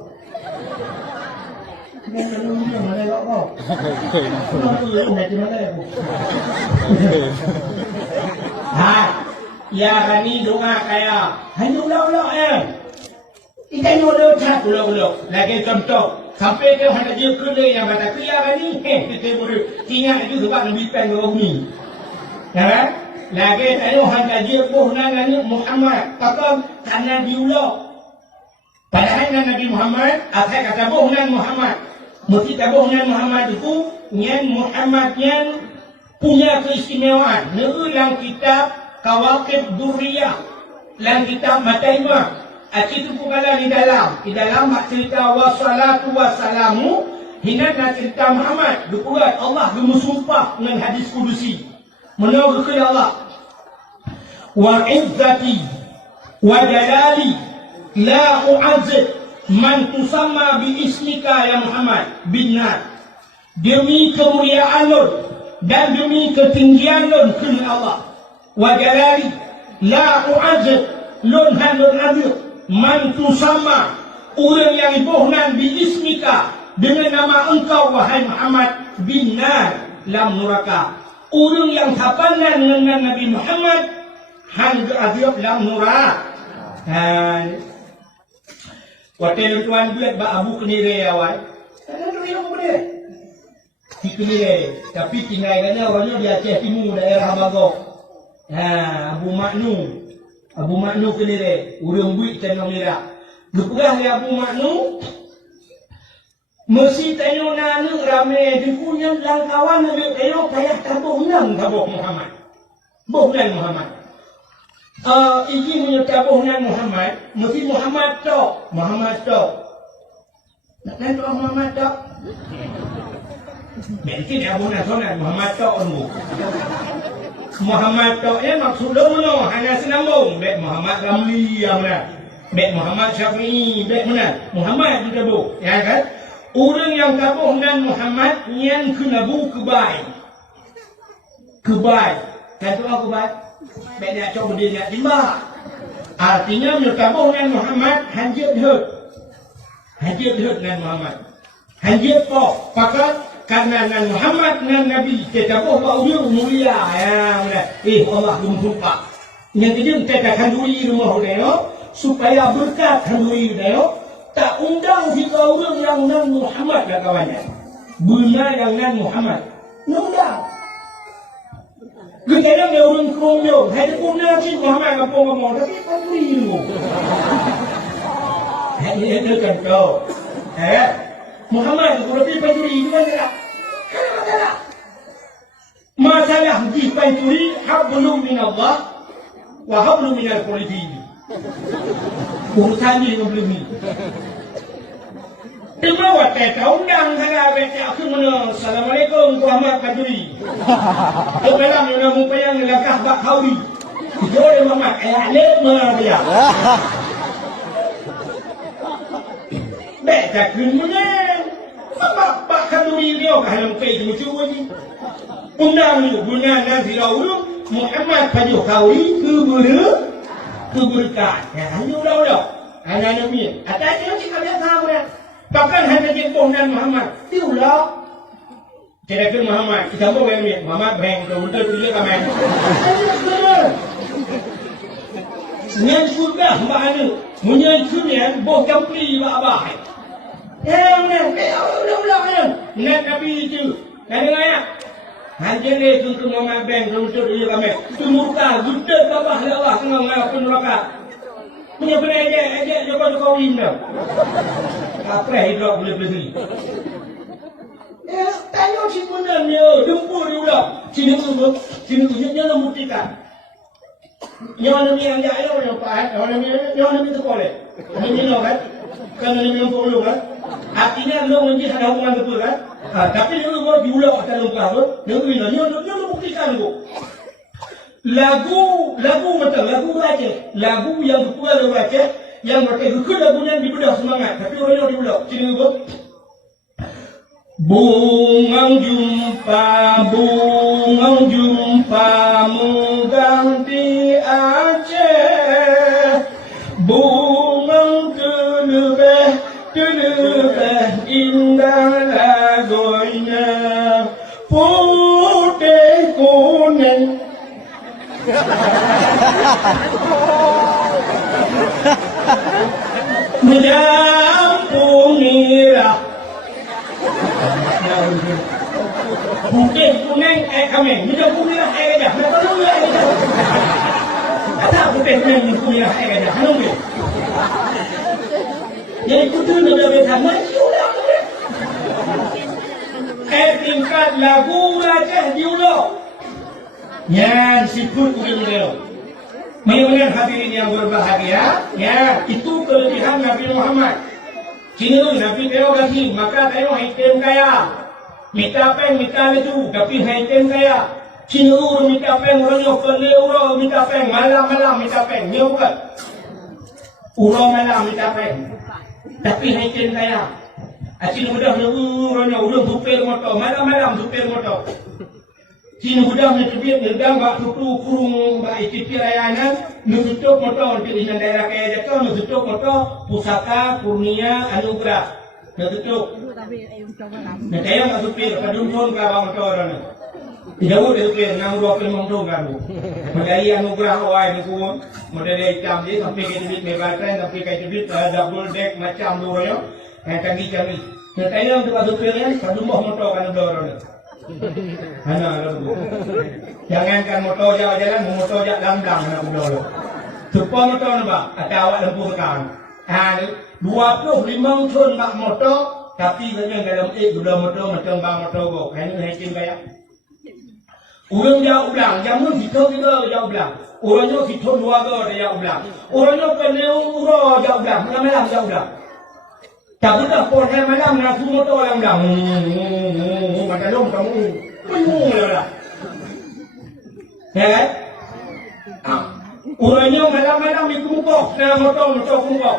Dia dulu mana kau? Dulu nak mana aku? Ha, ya Ghani doa kaya, hanya ulang-ulang ikan ulang tak ulang-ulang. Lagi contoh, sampai ke hendak dia kena yang kata ya Ghani, kita boleh ingat itu sebab Nabi Pen ke bumi. Ya, lagi tanya hendak dia bohnan Muhammad, pakam karena diulang. Padahal Nabi Muhammad, apa kata bohnan Muhammad? Mesti bohnan Muhammad itu, nyan Muhammad nyan punya keistimewaan. Dalam kitab Kawakib Durriyah, dalam kitab Mataimah, itu bukanlah di dalam cerita wassalatu wassalamu, hina cerita Muhammad. Dukulat Allah bersumpah dengan hadis kudusi. Menurut Allah, wa izzati wa jalali la u'azzib man tusamma bi ismika ya Muhammad bin nar. Demi kemuliaan dan demi ketinggian kerana Allah. Wa jalali la u'azzib lun hanun adir man tusamma orang yang ibuhnan bi ismika dengan nama engkau wahai Muhammad bin nar lam nuraka. Orang yang tapanan dengan Nabi Muhammad hang adib lam nurak. Waktu tuan buat Abu Kenire awal. Ada tu yang boleh. Kenire, tapi tinggalnya orangnya di Aceh Timur daerah Bagok. Abu Maknu Kenire, urang buik Tanah Merah. Dupugah ya Abu Maknu. Mesti tanya nana ramai di punya langkawan lebih tanya kayak tabuh Muhammad. Bukan Muhammad. Ini punya tabuhnan Muhammad, mesti Muhammad tok. Nak kan doa Muhammad tok? Mungkin abunan sonan Muhammad tok onmu. Muhammad tok maksudnya mana? Hanya senambung. Baik Muhammad Ramli yang mana? Baik Muhammad Syafi'i, baik mana? Muhammad juga bu, ya kan? Orang yang tabuhnan Muhammad yang kena bu kebaik. Kan tu aku baik. Baik nak coba dia nak timbak. Artinya bertabuh dengan Muhammad hanjir dihut dengan Muhammad. Hanjir po. Pakat karena dengan Muhammad dengan Nabi tetabuh bau dia mulia. Allah bersumpah. Yang kedua kita kanduri rumah dia supaya berkat kanduri dia tak undang kita orang yang nan Muhammad dan kawannya. Benar yang nan Muhammad. Undang. Kadang dia orang kerumyo, hai dia pun nanti Muhammad ngomong tapi panduri lu. Hai dia kan kau. Muhammad lebih panduri itu kan? Masalah di panduri hablum min Allah wa hablum min al-politik. Urusan ini belum ini. Terima waktu kau undang saya baca aku mana Assalamualaikum Muhammad Kaduri. Kebelah mana mupayang lekah bak kauri. Jore Muhammad alif mana dia. Baca kun mana. Bak Kaduri dia kalau pay lucu ni. Undang ni guna nanti lalu Muhammad Pajuh Kauri keberkat. Hanya udah. Anak Nabi. Atas dia kita lihat sama. Bahkan hanya jempol dan Muhammad. Tiulah Kira-kira Muhammad, kita mau yang Muhammad bang, kalau untuk pilih kamen. Ngan sudah mana, munyan sunyan, boh kampli bah. Ulang. Nak tapi itu, kadang-kadang. Hanya ni untuk Muhammad bang, kalau untuk pilih kamen. Tumurka, buta kabah Allah, tengah pun neraka. Punya benda aja jangan kau indah. Apa hidup boleh beli? Tanya si punanya, dempur juga. Sini tu jangan mutikan. Yang yang jaya yang pahat, yang tu boleh. Ini kan? Kan ini yang perlu kan? Artinya lo menjadi ada hubungan betul kan? Tapi lo mau diulang atau lupa tu, yang buktikan tu. Lagu macam lagu raja, lagu yang keluar dari raja, yang mereka ikut lagunya dibedah semangat, tapi orang diulang. Sini tu. Bungang jumpa mengganti Aceh. Bungang telebeh indah lagunya. Putih kuning menyampung irah. Putih kuning kami, menyampung irah aja. Kenapa lu aja? Ada putih kuning menyampung irah aja. Kenapa? Jadi putih sudah bertambah. Tingkat lagu raja diulang. Ya, siput udah. Mudah-mudahan hadirin yang berbahagia, ya, itu kelebihan Nabi Muhammad. Cina Nabi terogasi, maka tayo haitem kaya. Minta peng, minta leju, tapi haitem kaya. Cina minta peng, orang yang kelewuro, minta peng, malam-malam minta peng, ni bukan. Uro malam minta peng, tapi haitem kaya. Cina mudah orang yang udah supir motor, malam-malam supir motor. Cina mudah mencubit, ngedang bak tutu kurung bak ITP layanan, nututup motor untuk dengan daerah kaya jatuh, nututup motor pusaka, kurnia, anugerah, nututup. Nanti yang supir, kadun-kadun ke abang motor orang. Tidak boleh supir, nang dua pelimong kan bu. Menjadi anugerah awal ni pun, model hitam dia sampai ke duit megatrend, sampai ke duit double deck macam tu orang, yang canggih-canggih. Nanti yang tu supir kan, kadun motor kan orang. Hana lalu. Jangankan motor jalan, motor jalan nak dulu. Supaya motor nampak, ada awak lembu sekarang. 25 ton bak motor, tapi sebenarnya dalam dua motor macam bak motor go. Ini haikin kaya. Orang jauh belang, jamun situ kita jauh belang. Orangnya situ dua go dia jauh belang. Orangnya peneu uro jauh belang, malam jauh belang. Tapi tak boleh malam nak motor yang belang. Macam dong kamu, bingung lah. Ya kan? Orangnya malam-malam itu mukok, nak motor mukok.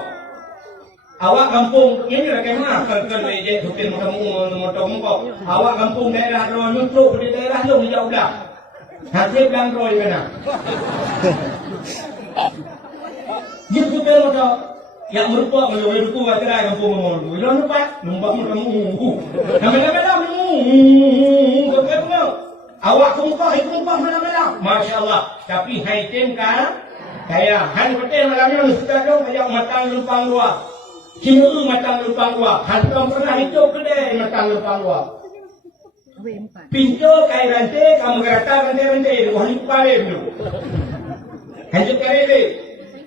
Awak kampung, ini lah kemana? Kalau je supir motor mukok. Awak kampung daerah Roy, nutruk di daerah lu jauh dah. Hasil bilang Roy mana? Dia supir motor. Yang merupak kalau itu baterai kampung ngomong. Itu numpak motor. Malam-malam awak kumpah malam-malam. Masya Allah. Tapi haitim kan? Kaya han betul malamnya sudah dong kayak matang lumpang luar. Cina matang lumpang luar. Han pernah hidup kedai matang lumpang luar. Pintu kayak rantai, kamu gerata rantai-rantai. Wah ini paling dulu. Hancur karebe.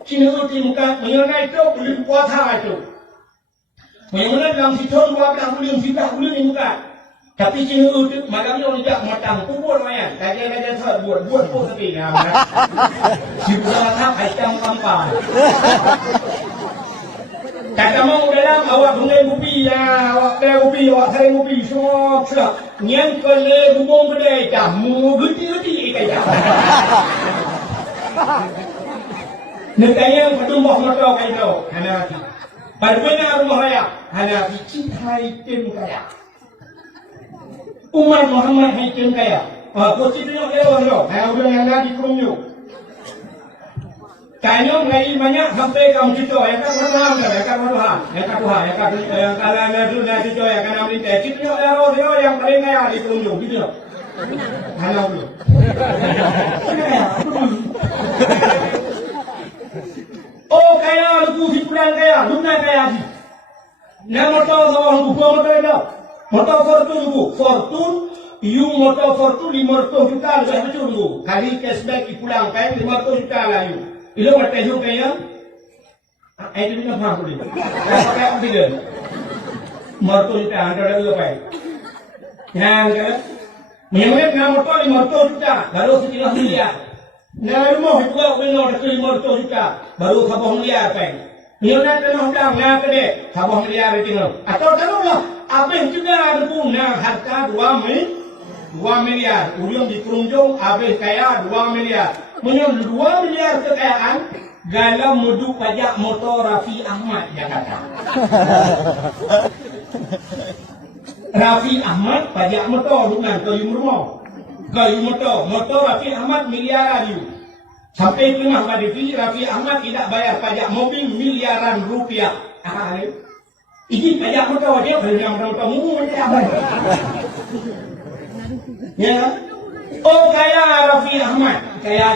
Cina di muka mengenai itu belum puasa itu. Mengenai dalam situ dua belas belum di muka. Tapi Cina itu malamnya orang jak matang kubur mayan. Kajian saya buat pun sepi nama. Siapa matang aisyam kampar. Kata mau dalam awak bungai kopi ya, awak teh kopi, awak sering kopi semua sudah. Nian kele bubung kedai jamu gede kayak. Negara bertumbuh motor kayak itu, hana hati. Berbeda rumah raya, hana hati cinta item kaya. Umar Muhammad item kaya. Kursi tu yang lewat lo, hana udah yang lagi kurung yo. Kayaknya mulai banyak sampai kamu cucu yang kan Tuhan, yang kan Tuhan, yang kalian itu nanti cucu yang kan ambil teh, cucu yang paling kaya di pengunjung gitu. Halo dulu. Oh kaya lu si pulang kaya, lu nak kaya sih. Nah motor sama buku motor itu, motor fortune bu, fortune, you motor fortune 500 juta lebih betul bu. Kali cashback pulang kaya 500 juta lah you. Ilo matai ju kaya, itu kita faham boleh. Pakai apa dia? 500 juta, anda dah ilo pakai. Yang kan? Mengenai nama motor 500 juta, baru sekitar miliar. Nah rumah juga benar 500 juta, baru sabah miliar pakai. Mengenai tanah udang, nah kede, sabah miliar itu. Atau kalau lah, apa yang juga ada pun, nah harga 2 miliar. Ujung di pengunjung, habis kaya 2 miliar. Mengenai 2 miliar kekayaan, galau medu pajak motor Raffi Ahmad Jakarta. Raffi Ahmad pajak motor bukan kayu rumah. Kayu motor Raffi Ahmad miliaran you. Sampai pernah pada TV Raffi Ahmad tidak bayar pajak mobil miliaran rupiah. Ini pajak motor dia beli motor umum dia bayar. Ya. Oh kaya Raffi Ahmad, kaya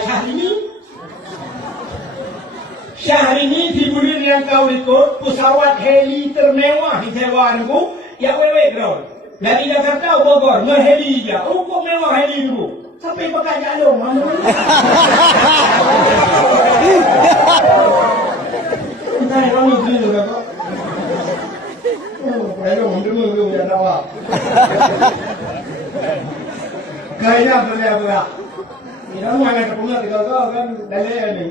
Syahrini dibulir yang kau ikut pesawat heli termewah di sewaanku. Ya wewe bro, dari Jakarta Bogor, heli dia. Oh kok mewah heli dulu. Sampai pakai jalur, mana? Kita yang ini dulu kan? Oh, kalau dulu yang awak. Kayaknya benar. Ini mana kepungan kalau kan dalil ni.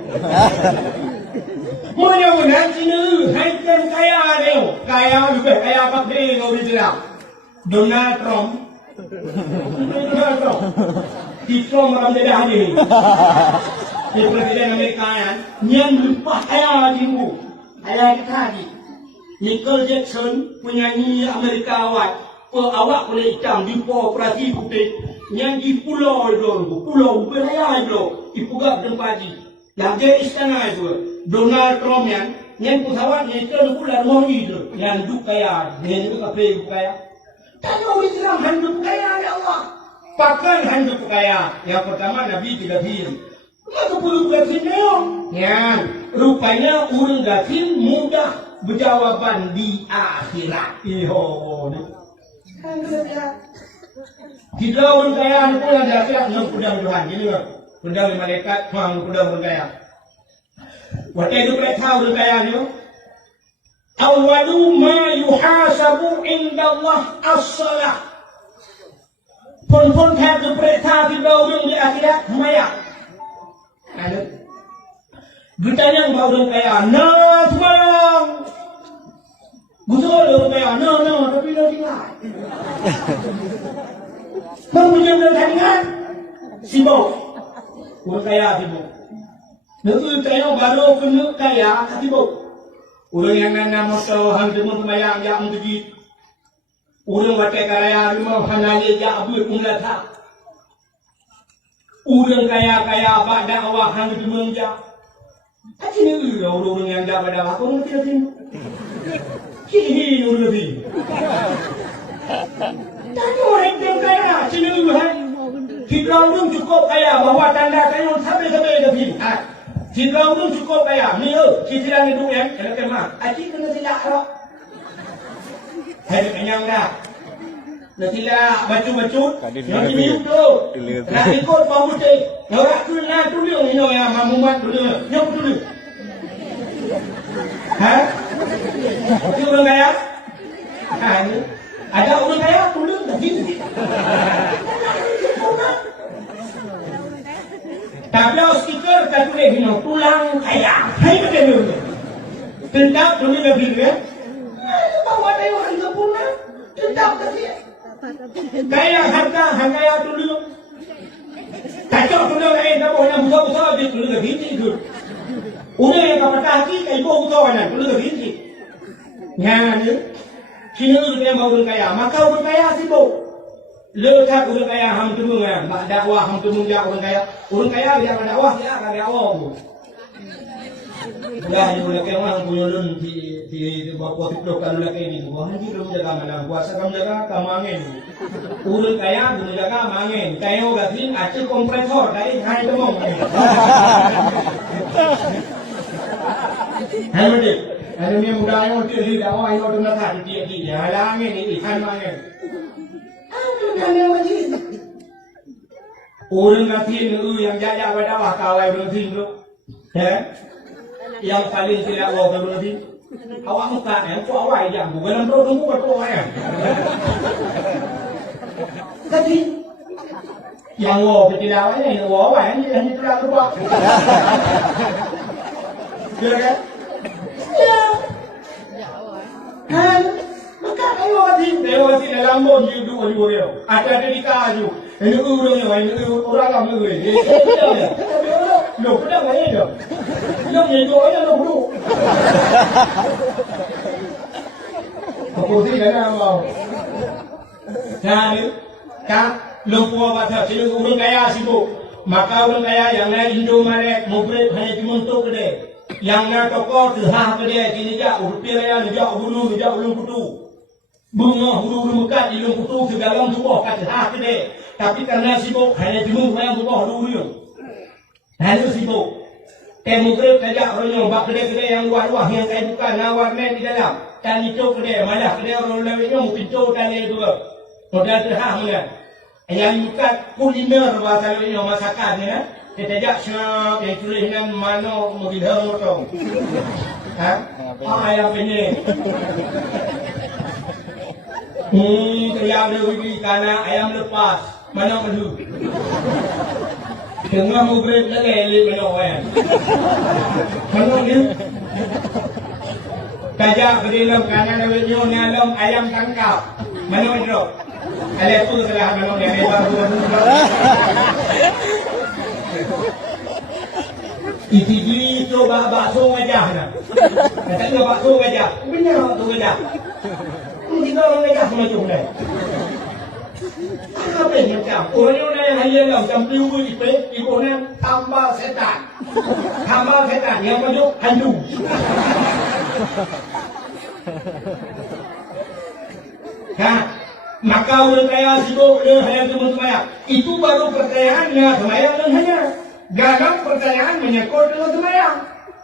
Mudah-mudahan Cina, haikan kaya dia, kaya lebih kaya apa dia kau bilang. Donald Trump, di Trump orang dia ni, di Presiden Amerika yang lupa kaya dia, kaya kita ni. Michael Jackson penyanyi Amerika awak boleh hitam di operasi putih, yang di pulau beraya itu, di Pugak Dempadi, yang dia istana itu. Donald Trump yang pesawat yang itu bulan mau itu yang duk kaya yang itu kafe kaya tanya Islam handuk kaya ya Allah pakai handuk kaya yang pertama Nabi tidak film maka perlu gafin yang rupanya urang gafin mudah berjawaban di akhirat kita orang kaya itu pun ada akhirat dengan kudang Tuhan gini kan kudang malaikat kudang orang kaya. Waktu itu mereka tahu kayaknya. Awalu ma yuhasabu inda Allah as-salah. Pun tak mereka tidak di akhirat maya. Ada. Kita yang baru kaya, nah semayang. Betul orang kaya, nah tapi dah tinggal. Kamu jangan tanya, sibuk. Orang kaya sibuk. Nanti kaya baru kena kaya hati bau. Orang yang nana motor hang demo semayang yang begit. Orang baca kaya rumah hanale ya abu kumlata. Orang kaya bak dakwah hang demo ja. Hati ni orang yang dah pada aku orang tidak tin. Kini orang lebih. Tanya orang yang kaya, sini hai. Kita orang cukup kaya bahawa tanda kaya sampai lebih. Jika orang cukup kaya, ni kita hidup yang kena kemah. Aji kena tidak roh. Hai kenyang dah. Nak tidak baju-baju, yang ini tu. Nak ikut bau putih. Orang tu nak tulis ini yang mamumat tulis. Yang tulis. Itu orang kaya? Ada orang kaya tulis tak gini. Tapi stiker tak boleh gino tulang kaya. Hai betul ni. Tetap tulis lebih ya. Bawa dia orang sempurna. Tetap kasih. Kaya harga yang tulis. Kacau tulis lain tak boleh buka dia tulis lebih itu. Udah yang kata hati kaya buka tulis lebih itu. Yang ni kini tu dia mau orang kaya. Maka orang kaya sibuk. Letak orang kaya ham tu dakwah ham tu orang kaya dia dakwah dia akan dakwah. Ya, yung laki orang punya lun di bawah tiplok kalau laki ini, wah ini belum jaga mana, puasa kamu jaga kamangin, urut kaya belum jaga mangin, kaya udah sih acil kompresor, kaya hai temong. Hai betul, ada ni muda yang udah di dalam yang udah nak hati dia, halangin ini kan mangin. Apa yang wajib? Urut nanti yang jaga pada wakawai berhenti tu, yang paling tidak awak berhenti. Awak muka yang tu awak yang bukan nampak tunggu kat awak yang. Tapi yang awak tidak awak yang awak yang tidak lupa. Kira kan? Ya. Kan maka awak di dalam bon hidup dia. Ada di kaju. Ini orang orang ni. Lo pedang ni dah. Lo ni tu aja lo bro. Apa sih kan awak? Jadi, kan lupa baca sini orang kaya sibuk. Maka orang kaya yang lain Indo merek mubrik hanya dimuntuk kedai. Yang nak toko terhah kedai kini jak rupiah yang jak bulu jak ulung kutu. Bunga hulu mekat ulung kutu ke dalam tubuh kat terhah kedai. Tapi karena sibuk hanya dimuntuk yang tubuh dulu. Lalu sibuk. Mubrik kajak orang bak kedai-kedai yang luar-luar yang kain bukan nawar main di dalam. Dan itu kedai malah kedai orang lainnya mungkin tu tali itu. Modal terhah mana? Yang bukan kuliner bahasa lainnya masakan ya. Kita jak syap yang tulis dengan mana mobil motor. Ayam ini. Ayam lebih karena ayam lepas. Mana perlu? Tengah mubrik lagi mana orang? Mana ni? Kajak berilam kanan lewisnya ni alam ayam tangkap. Mana itu? Ada tu salah mana ni ada baru. Iti coba bakso wajah nak. Kata bakso wajah. Benar bakso wajah. Kita orang wajah macam ni. Apa yang macam? Orang yang hanya macam ibu ibu yang tambah setan yang masuk hantu. Kan? Maka orang kaya sibuk dia hanya cuma semayang. Itu baru percayaannya semayang dan hanya gagal percayaan menyekut dengan semayang.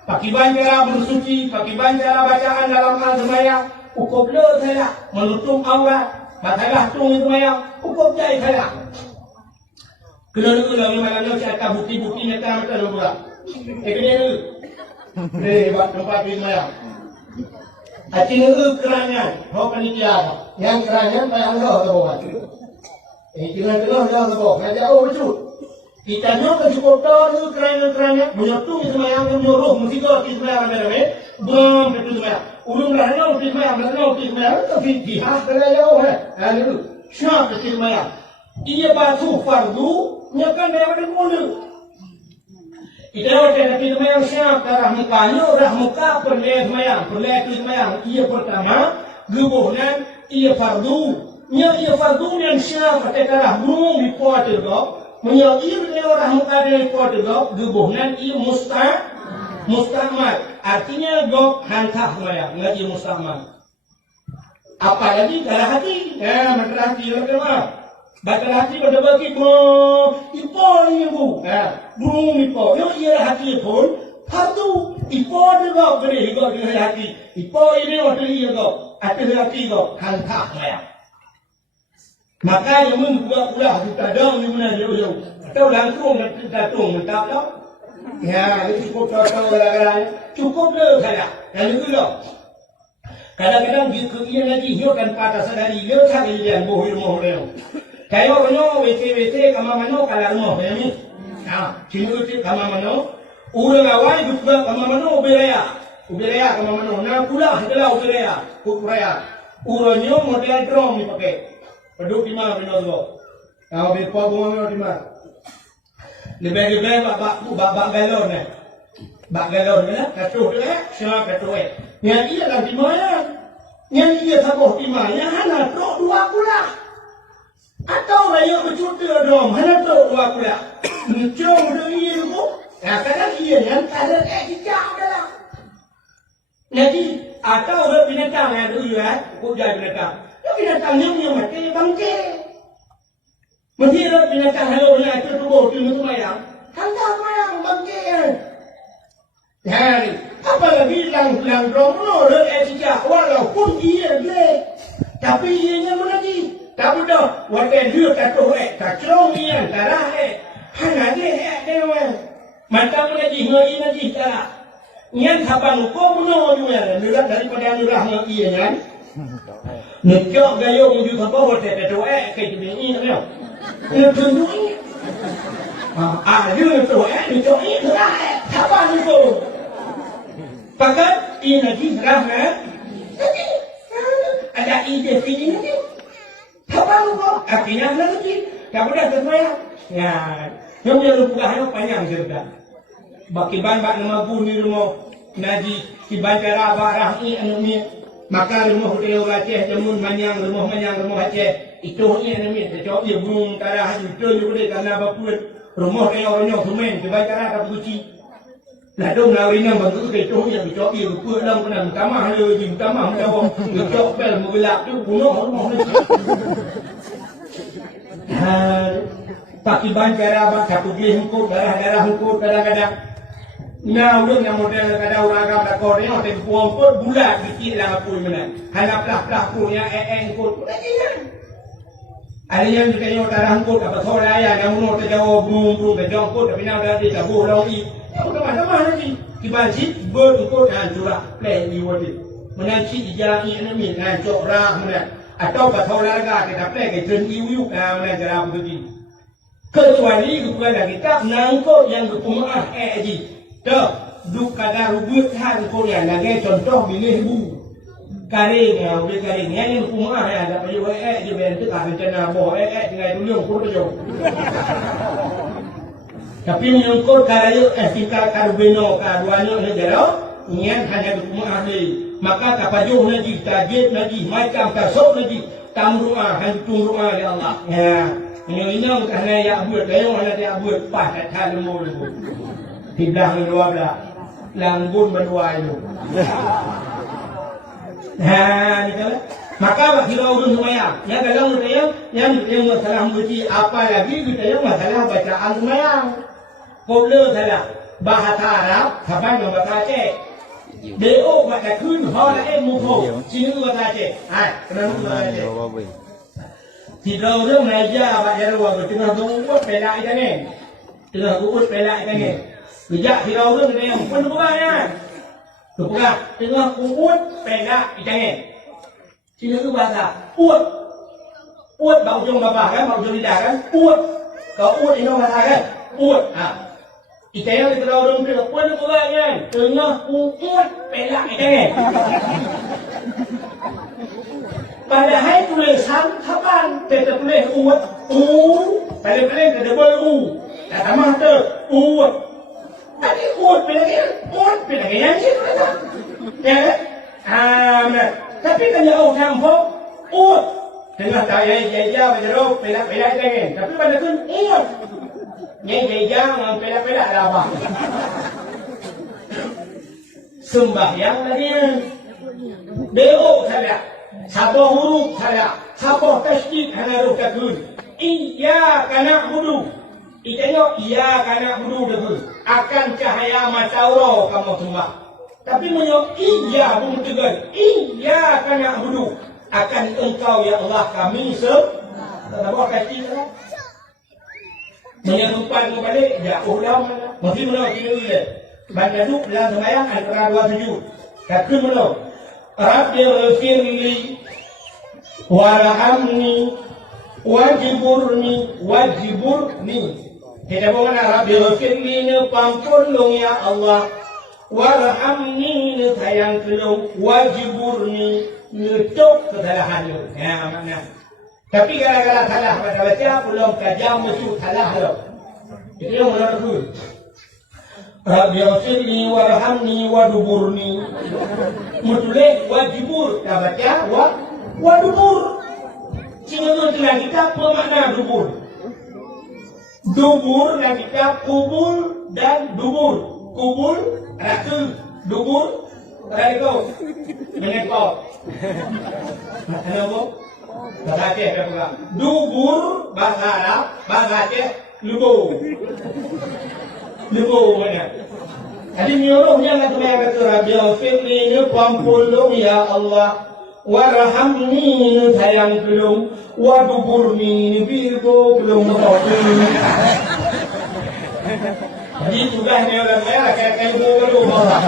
Pakai cara bersuci, pakai cara bacaan dalam hal semayang. Ukur le saya menutup aurat. Masalah tu semayang. Ukur jai saya. Kena mana saya akan bukti-bukti nyata macam mana pula. Kena buat tempat semayang. Acing kerangan, hok panitia. Yang kerangan payah Allah tu buat. Tengah-tengah dah tu buat. Nak jauh betul. Kita nyok ke supporter tu kerangan menyatu semayang menyuruh musika di semayang ada bom itu semayang. Ulung dah nyok di semayang tapi jihad terlalu itu. Syab di semayang. Ia batu fardu nyakan daripada mula. Kita waktu nanti semayang syab darah mukanya darah muka perleh itu semayang. Ia pertama gebuhnan ia fardu. Ia fardu yang syab pada darah burung di kuat itu. Menyakir dia orang muka dari kuat gop gebuhnan ia mustahmat. Artinya gop hantah semayang ngaji mustahmat. Apalagi dalam hati, masalah hati orang kena. Dalam hati pada bagi ipo ni bu, burung ipo. Yo ia hati pun fardu ipo dia gop gede gop dengan hati. Ipo ini waktu ia gop, hati gop hantah semayang. Maka yang membuat pula kita dong yang mana jauh. Tahu langsung kita tung mentap tak? Ya, itu cukup tahu lah. Cukup le saya. Yang itu loh. Kadang-kadang dia lagi hiukan patah sadari dia tak dia bohong dia. Kayak orang WC kamar mano kalau rumah ni. Sini WC kamar mano. Orang awal juga kamar mano ubiraya kamar mano. Nak pula adalah ubiraya. Orangnya model drum ni pakai. Peduk di mana benar tu? Kalau berapa bunga di mana? Lebih bak galon ni. Bak galon ni lah. Katuh tu siapa katuh Yang ia lah di mana? Yang ia sabuh di mana? Yang hana truk dua pula. Atau layak bercuti dong. Hana truk dua pula. Mencung tu ia tu. Kadang ia yang ada hijau dalam. Jadi atau orang binatang yang dulu jadi binatang. Tapi binatang yang mati bangke. Mesti orang binatang hello itu tubuh itu mayang. Kan mayang bangke. Jadi apalagi yang romo orang etika walaupun ia jelek, tapi ianya menagi. Tapi dah, waktu dia kata kacau ian darah hanya dia dewan. Mata menagi menagi darah. Ian kapan kau punya orang yang daripada nurah menagi ian. Nikah gaya menuju apa waktu itu kayak begini namanya. Ini tunjuk. Dia tu nikah ini darah kapan itu? Pakat ini lagi rahmat. Ada ide ini ni. Kapan kau? Akhirnya lagi. Tak boleh terbayar. Ya, yang punya lupa hanya panjang cerita. Baki ban nama buni rumah naji kiban cara barang ini maka rumah hotel Aceh jamun rumah Aceh itu ini cocok dia bunung cara itu juga karena bapun rumah orang semen kiban cara tak puji. Lah dong nawinang bantu itu yang cocok dia lupa dalam kena tamah le jing tamah jawab cocok bel mobilak tu bunuh rumah. Pakai ban cara abang satu geli hukut darah hukut kadang-kadang. Nah, udah yang model kadang orang agam dah kau ni orang buang kot bulat dikit lah apa mana. Hanya pelah punya hukut. Ada yang kita darah hukut apa soal ayah yang mau terjawab belum terjawab hukut tapi nak dah ditabuh lagi. Teman-teman lagi dibajik berhukut dan curah play di wadi. Menanci ijai ini ngancok rah mana. Atau pasal olahraga kita play ke turn iu mana cara begitu. Kecuali kepada kita nangkut yang berkumaah aji. Dah duk kadar rubut han kau yang lagi contoh pilih bu. Karingnya, udah karingnya yang berkumaah ya ada perlu di bentuk ada rencana boh dengan dulu kau tu. Tapi menyangkut karayu tingkat karbeno karuanyo negara nian hanya berkumaah ni. Maka kapajuh lagi tajid lagi macam kasok lagi tamruah hantung rumah ya Allah. Ya. Ini kerana yang buat kayu mana dia buat pas tak lembu lembu. Tidak luar dah, langgun berdua itu. Nah, ni kalau maka bagi orang semayang, yang kalau kita yang masalah menguji apa lagi kita yang masalah bacaan semayang. Boleh salah bahasa Arab, sampai yang bahasa Aceh. Deo baca kun, hal muko, sini bahasa Aceh. Kenapa bahasa Aceh? Tidak orang Malaysia abang jalan buat tengah gugut pelak ikan ni, tengah gugut pelak ikan ni. Bijak tidak orang ni yang pun bukan bukan tengah gugut pelak ikan ni. Sini tu bahasa uat bau jong bapa kan, bau jong lidah kan, uat. Kau uat ini bahasa kan, uat. Ikan yang tidak orang tu pun bukan kan, tengah gugut pelak ikan ni. Padahal tulisan kapan kita tulis uat paling kita boleh tak sama tu uat tadi uat pilih yang situ ya tapi kan jauh campur uat tengah tayar jaya berjeruk pelak jangan tapi pada tu uat jaya pelak apa sembahyang lagi deo saja satu huruf saya, satu tasydid hanya huruf takun. Iyyaka na'budu. Itanya iyyaka na'budu dulu. Akan cahaya mata Allah kamu sembah. Tapi menyok iya pun tegar. Iyyaka na'budu. Akan engkau ya Allah kami sembah. Tasydid lah. Menyerupai kepada jauh dah mana. Mesti menolak kita dulu. Baca duk dalam sembahyang antara dua sujud. Takun menolak. Rabbi ghfirli warhamni wajburni. Kita boleh Rabbi ghfirli ni pampun long ya Allah. Warhamni ni sayang kelong. Wajburni nutup kesalahan lu. Ya makna. Tapi gara-gara salah baca belum kajam musuh salah lu. Itu yang menurut Rabbi ghfirli warhamni wadburni. Mutulek wajibur dah baca wadubur. Sehingga tu dalam kitab bermakna dubur. Dubur dalam kitab kubur dan dubur. Kubur ratu, dubur Berani kau menekok. Ano mo? Bahasa Aceh apa? Dubur bahasa Arab, bahasa Aceh lubu. Lubu mana? Jadi nyuruhnya nak kata Rabbi Firni kuampulung ya Allah. Warhamni sayang belum, waduburni birgo belum belum. Jadi juga ni orang merah kayak belum orang.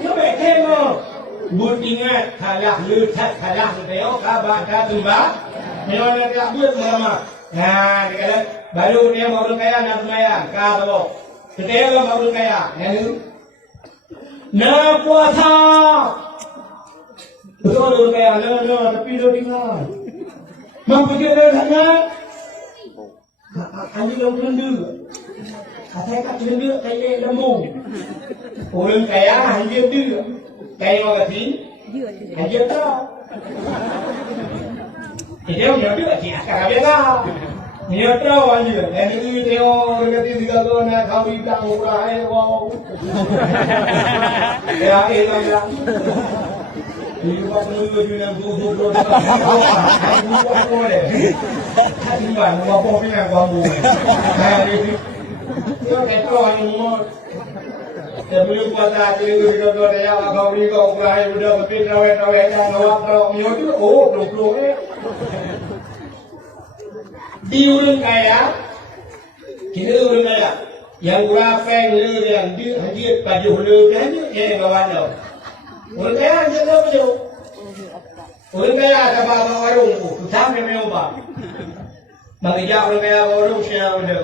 Nó mẹ thêm không? Buồn đi nghe, thả lạc lư thật, thả lạc béo, cả bạn cả từng bá. Nếu là các bước mà. Nah, cái đó, baru dia mau kaya nak maya, ka tu. Kita lo mau kaya, yang na puasa. Betul lo kaya, no, tapi lo tinggal. Mampu dia sana. Anh đi đâu lên đưa. Thấy các lên đưa, thấy lên mồm. Orang kaya hanya dia, kaya orang kecil, hanya tahu. Dia punya dia sekarang dia tahu, dia tahu aja. Dan itu dia orang kecil juga tu nak kau ikan murah wow. Ya elah ya. Ibu bapa juga buku apa deh. Hati mana bapa punya kamu. Dia kata orang umur. Sebelum puasa dulu kita dia kau ni kau kerai sudah betul tahu dah nawak kau nyotu belum di urang kaya kita urang kaya yang urapeng le yang di haji baju le kan yang bawa dah urang kaya je dah baju urang kaya ada bawa warung tu sampai memang bagi jauh urang kaya warung siapa dah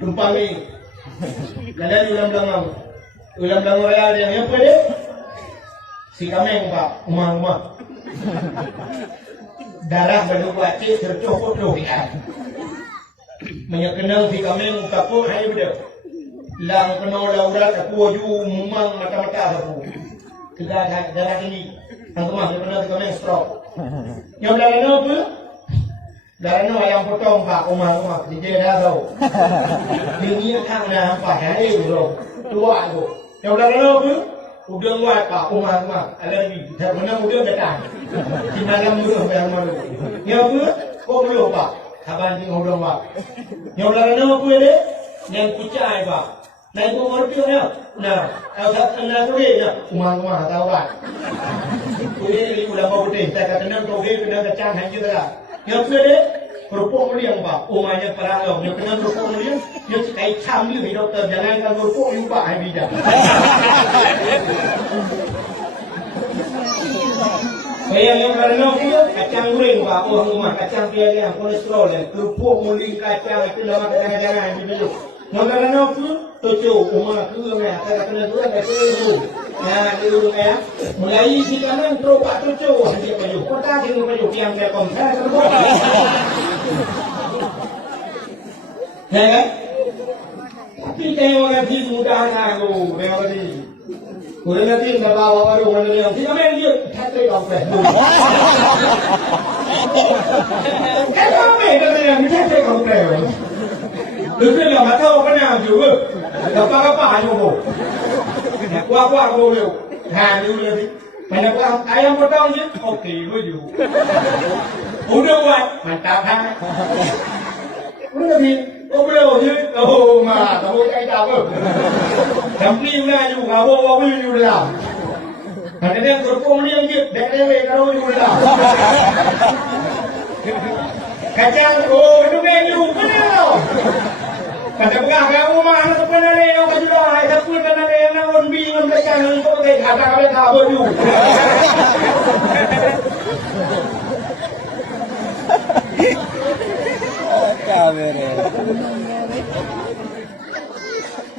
tumpang ni dan ulam lang raya yang apa dia? Si kameng pak, umang. Darah berubah cik tercopot lohian. Menyekenal si kameng kapur hai benda. Lang kenal laurat aku ju umang mata-mata aku. Kita darah ini. Ang kemah kenal si kameng stroke. Yang darah apa? Darah ayam potong pak, umang. Dia dah tahu. Dia kang dah pak hai bro. Tua tu. Yang dah apa? Udah luar pak, umar, alergi. Dah mana udah datang. Di malam mudah yang malu. Yang apa? Kau belum pak. Kapan tinggal udah pak. Yang dah apa ni? Yang kucai pak. Naik umur tu ni. Nah, kalau nak boleh ni, umar tahu pak. Boleh ni udah mau putih. Tak kata nak kau kena kacang hanya tu lah. Yang apa ni? Kerupuk meliang pak, umanya perang lo. Yang kena kerupuk meliang, yang kai cam ni doktor jangan kan kerupuk ni pak hai bijak. Yang kerana dia kacang goreng pak, rumah kacang dia kolesterol dan kerupuk meliang kacang itu lama jangan dibeli. Yang kerana pun tujuh umah tu ni, tak kena tu ada tu. Ya, dulu ya. Mulai di kanan terus pak tujuh dia baju. Kota dengan baju yang dia komsel kerupuk. Ya kan? Tapi tengok lagi mudah aku, tengok lagi. Udah nanti nggak bawa warung mana yang tidak main dia, kata komplek. Kata main kata yang kata komplek. Lu tu yang mata apa ni aja, apa hanya bo. Kuah bo leu, dulu nanti. Mana kuah ayam potong je, okey baju. Udah buat, mantap kan? Udah nanti. Kau boleh je, kamu cakap apa? Camping lah juga, kamu juga lah. Nanti dia kerupuk ni yang je, dek kalau juga lah. Kacang, itu kan you, mana? Kata pegang kamu mana tu pernah le, kau juga, saya pun pernah le, nak orang bingung kacang, kau tak kata kabel you.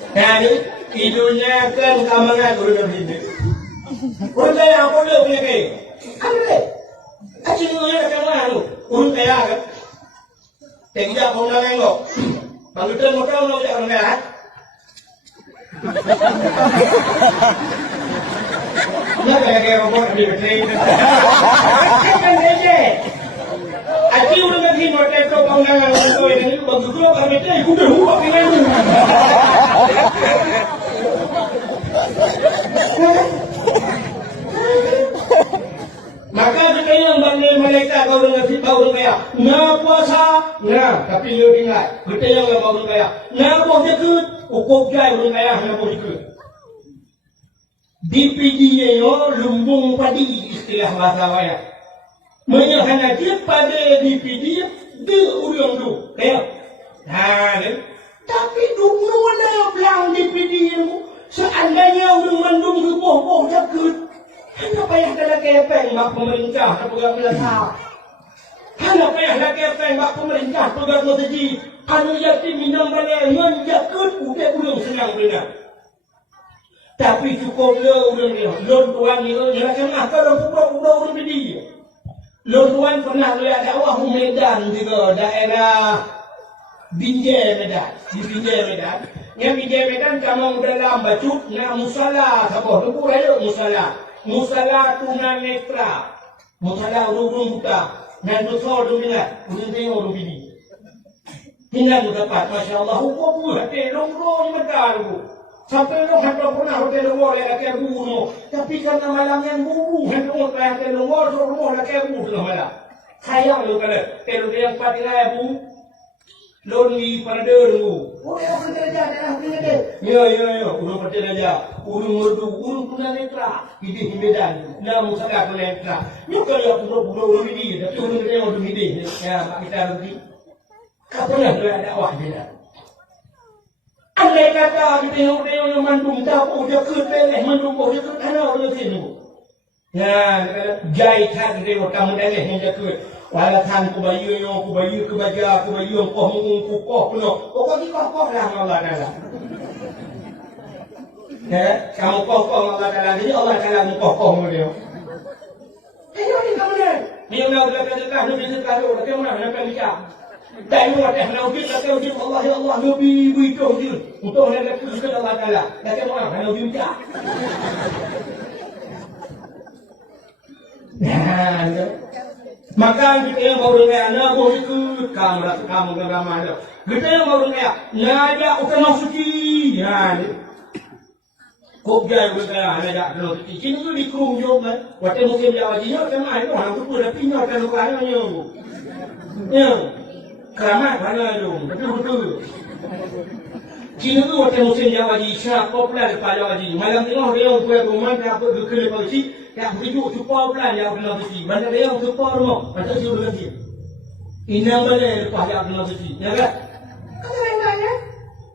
Jadi hidupnya kan kamangan udah begini. Urut kaya apa dia punya kaya? Apa? Acing punya kamangan lu. Urut kaya kan? Tengok kau nak tengok. Bangunan motor mau jangan lihat. Ni kaya robot di betul. Kan dia. Acing udah begini motor kau bangunan itu ini begitu apa itu? Udah huak dengan lu. Maka kita yang banding malaikat kau dengan si kau kaya, na puasa, na tapi dia ingat, kita yang kau kaya, na kau dekut, ukop jai kau kaya, na kau dekut. DPD yo lumbung padi istilah bahasa waya. Menyahana dia pada DPD de urang tu, kaya. Tapi dulu ada yang DPD itu, seandainya urang mandung ke boh dekut. Hanya payah dalam kepeng mak pemerintah pegang belakang. Hanya payah dalam kepeng mak pemerintah pegang masjid. Anu yatim minang balik ngan jakut udah belum senang benar. Tapi cukup le urang dia. Lon tuan ni dia kan akar orang bedi. Lon tuan pernah lihat dakwah Medan juga daerah Binjai Medan. Di Binjai Medan. Yang Binjai Medan kamu dalam bacut nak musala apa? Tu raya musala. Musala tunanetra, musala urung buta, dan dosa urung dengar, urung tengok urung bini. Tinggal dapat, masya Allah, hukum buat long mereka tu. Sampai long hendak pernah hotel long lagi laki bunuh, tapi karena malam yang bubu hendak hotel long so laki bunuh malam. Sayang lu kalau kalau yang pakai bu. Loni pada dulu. Oh ya kita jaga dah Ya. Urung pada aja. Urung tunanetra. Ini Medan. Nama musala tunanetra. Nyuka ya urung ini. Tapi urung dia urung ini. Ya mak kita rugi. Kapan ada dakwah dia. Andai kata kita yang mandung tahu dia kerja mandung dia kerja orang sini. Ya, jai kan dia kamu dah yang dia kerja. Walaupun kubayu kebaja yang kau mengukuh kau penuh, kau ni kau lah Allah Taala. Ya, kamu kau Allah Taala, jadi Allah Taala kau mula. Ayo ni kamu ni nak berdekat, nak berdekat, nak mana nak bicara. Dan nak nak uji Allah ya Allah nabi itu uji untuk nak berdekat Allah Taala. Nak mana nak uji bicara. Maka kita yang baru kaya na baru ikut kamu agama ada. Kita yang baru kaya nada utama suci ya. Kok dia berkaya nada utama suci. Kini tu dikum jom kan. Waktu musim Jawa dia kan ada orang tu dah pindah kan orang nya. Ya. Keramat mana tu. Betul. Kini tu waktu musim Jawa dia syak popular pada Jawa dia. Malam tengah dia orang kuat rumah dia apa gekele pagi. Ya, begitu cukup pelan yang kena besi. Mana ada yang cukup rumah, macam tu udah besi. Ini mana lepas yang kena besi, ya kan? Kata lain-lain,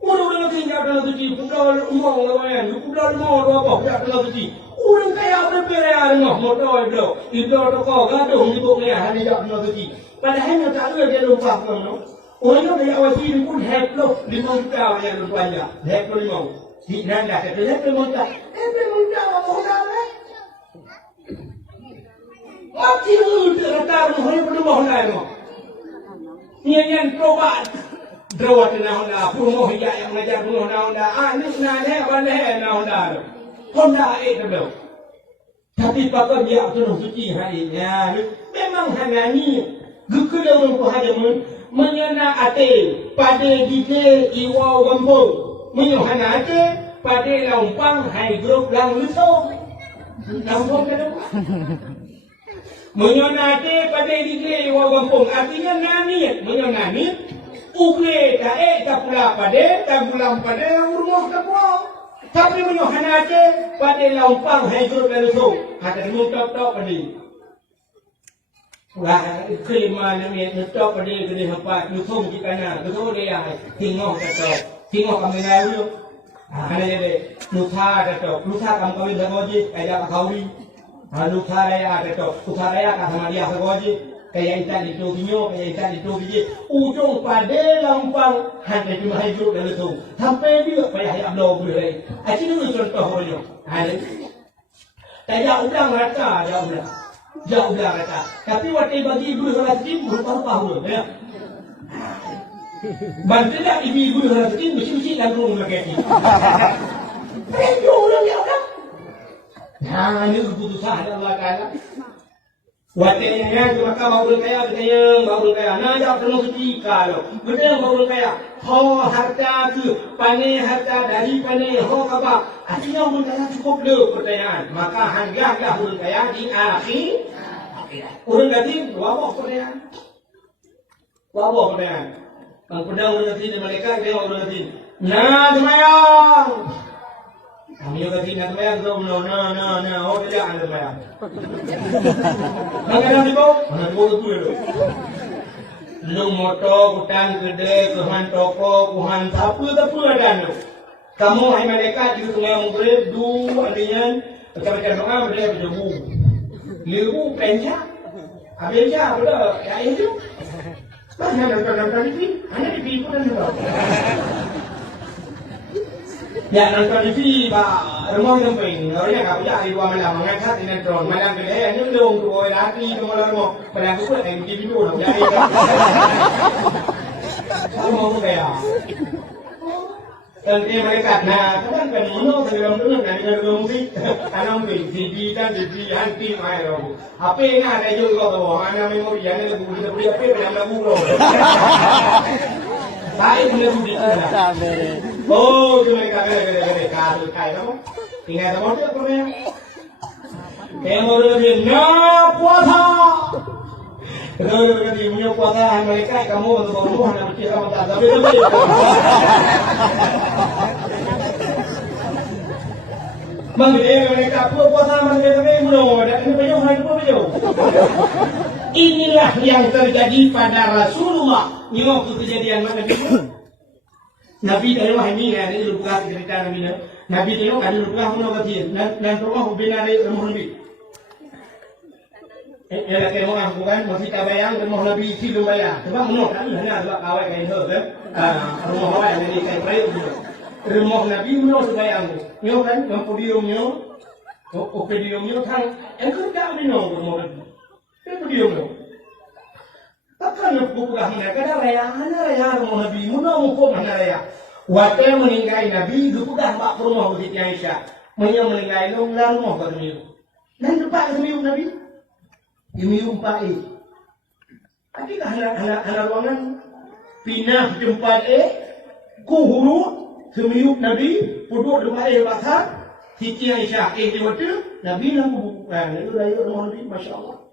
udah besi yang kena besi. Pukul rumah lawan, pukul rumah apa yang kena besi. Udah kayak apa perayaan rumah, motor itu toko gaduh untuk ni hari yang kena besi. Padahal yang tak ada dia lupa kamu. Orang yang dari awal sini pun heklo 5 juta yang rupanya, heklo 5. Di nanda kata heklo 5 juta, apa orang? Mati lu terletak rumah yang belum lain mo. Nyanyian probat, drawat na Honda, rumah yang mengajar rumah na Honda, anak na Honda itu belum. Tapi pakar dia tu suci hari ni. Memang hanya ni, gukul orang paham menyana ate pada dite iwa wampung, menyana ate pada lampang hai grup lang luso. Lampang kan? Menyonate pada diri wawampung artinya nani, menyonani uke tak pula pada rumah tak tapi menyonate pada lampang hidup lalu ada muntah pada wah kelima nama muntah pada kena apa lutung di kanan lutung dia tengok kami lalu ada jadi luta kamu dah kayak kawi Lutaraya kata, Lutaraya kata Maria Sagoji, kayak itu ujung pada lampang hanya cuma hidup dan itu, sampai dia payah abdo boleh. Aci dulu contoh orang ada. Kayak ulang rata, jauh ulang rata. Tapi waktu bagi ibu rezeki berupa dulu, ya. Bantulah ibu rezeki mesti langsung lagi. Pergi orang dia orang. Nah, ini keputusan Allah Taala. Watenya maka baurun kaya betanya baurun kaya na jauh terus tiga lo betanya baurun kaya ho harta ke pane harta dari pane ho kaba artinya baurun kaya cukup lo pertanyaan maka harga baurun kaya di akhir urun gati wabok pertanyaan bang pedang urun gati di mereka dia urun gati na semayang kami gati na semayang oh tidak ada semayang Mangkana di bawah, mana dua tu itu. Lu motor, hutang gede, kuhan toko, kuhan apa ada nu. Kamu hai mereka di sungai Mungkret, dua adanya, macam-macam doa mereka berjebu. Lebu penja, abelja, apa ya itu? Mana nonton TV, hanya di TV pun ada. Ya nonton TV, rumah samping, orangnya tak punya di luar malam, mengangkat sinetron, malam kedai, ni belum tu, laki tu malam rumah, malam tu pun TV tu, tak jadi. Kalau mau kaya, dan dia mereka, nah, kan menurut dalam tu, nanti kalau musik, kalau musik, TV kan TV, anti main lagu, HP ni ada juga tu, mana memori, yang lagu, kita beli HP, yang lagu tu. Saya punya budi sana. Oh, tu mereka gede kalau kaya apa? Tinggal apa tu apa yang? Yang orang dia nak puasa. Kalau dia punya puasa, mereka kamu untuk rumah nak pergi sama tak tapi. Mengapa mereka puasa mereka tapi belum ada ini baju hari baju. Inilah yang terjadi pada Rasulullah. Ini waktu kejadian mana itu? Nabi tahu ini ada di lupa cerita Nabi. Nabi tahu ada lupa mana kecil. Dan rumah benar ada rumah Nabi. Ya lah kalau orang bukan masih tak bayang rumah Nabi itu belum bayang. Sebab mana kan hanya sebab kawai kain itu kan. Rumah kawai yang ini kain perih itu. Rumah Nabi mana sebayang. Nyo kan yang podiumnya, podiumnya thang. Engkau tak minum rumah Nabi. Podiumnya. Takkan bukan mereka ada raya rumah Nabi, mana muka mana raya. Waktu meninggal Nabi, bukan pak rumah Siti Aisyah, meninggal rumah bermiu. Dan tempat bermiu Nabi, bermiu pak Tapi anak ruangan pindah tempat kuhuru bermiu Nabi, duduk rumah bakar Siti Aisyah di waktu Nabi lampu itu raya rumah Nabi, masya Allah.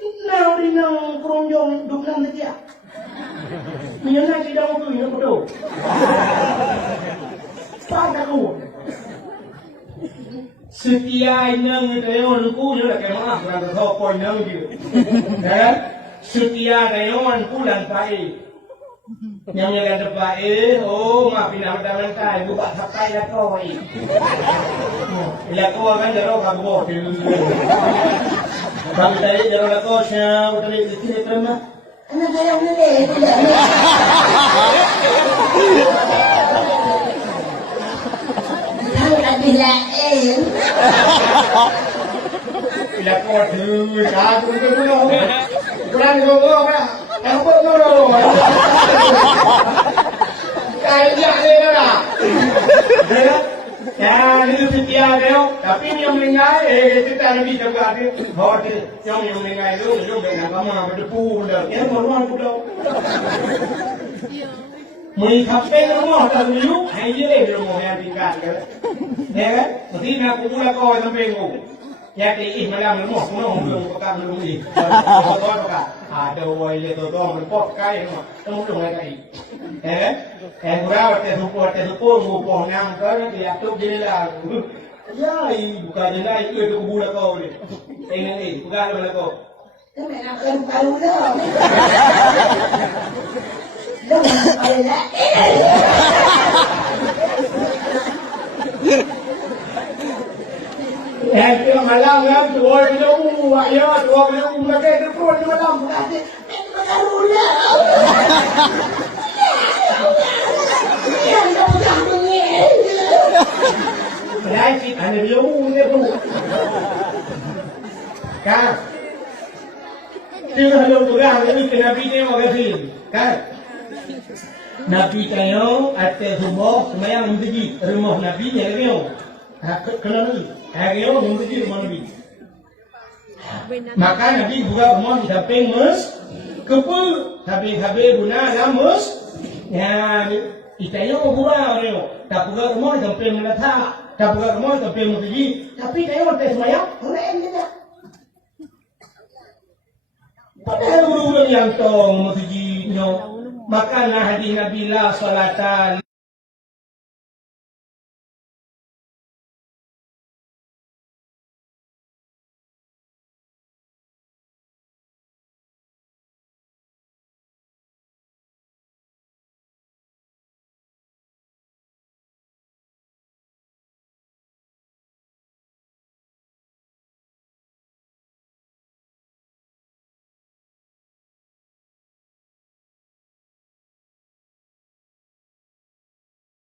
Now di nang keronjong dukang dia. Minyak tidak mau tu, minyak betul. Pada aku. Setia inang dayon ku ni lah kemana? Kalau tahu poin inang dia. Setia dayon pulang pai. Yang jalan depan oh mak pindah dalam kai, buka sakai lah kau ini. Bila kau kan jauh kabur. Kami tadi jauh lah kau siapa udah lihat sini terima. Anak saya udah lihat. Tahu ada lain. Bila kau tu, aku tu pun. Kurang kau apa? Apa kau? Kaya ni lah. Ya, ni setia dia. Tapi yang meninggal, kita Nabi juga ada. Hot, yang meninggal itu dengan kamu berdepu dah. Yang maluan pula. Menghapus rumah tak dulu, hanya dia rumah yang tinggal. Ya kan? Mesti nak kumpul kau sampai ngau. Ya ke malam rumah belum pegang belum ni. Betul tak? Ada wajah tu berpok kai rumah. Temu dong lagi. Kurang te supo ngupo nang kan dia tu jela. Ya, bukan jela itu kubur kau ni. Ini bukan mana kau. Kami nak kalau dah. Dah ada. Itu malam kan tua itu ya tua itu mereka itu pun malam ada karunya yang dah mengin lagi ada dia punya tu kan dia ada orang ini Nabi dia orang kan Nabi tayo atas rumah semayang menjadi rumah Nabi yang dia kenal ni. Hari ini orang mesti rumah Nabi. Maka Nabi juga mau didamping mus kepu habis guna lamus ya itayo gua oreo tak juga mau didamping menata tak juga mau didamping mutuji tapi tayo tes maya oleh enggak padahal guru yang tong mutuji no maka nah hadis Nabi la salatan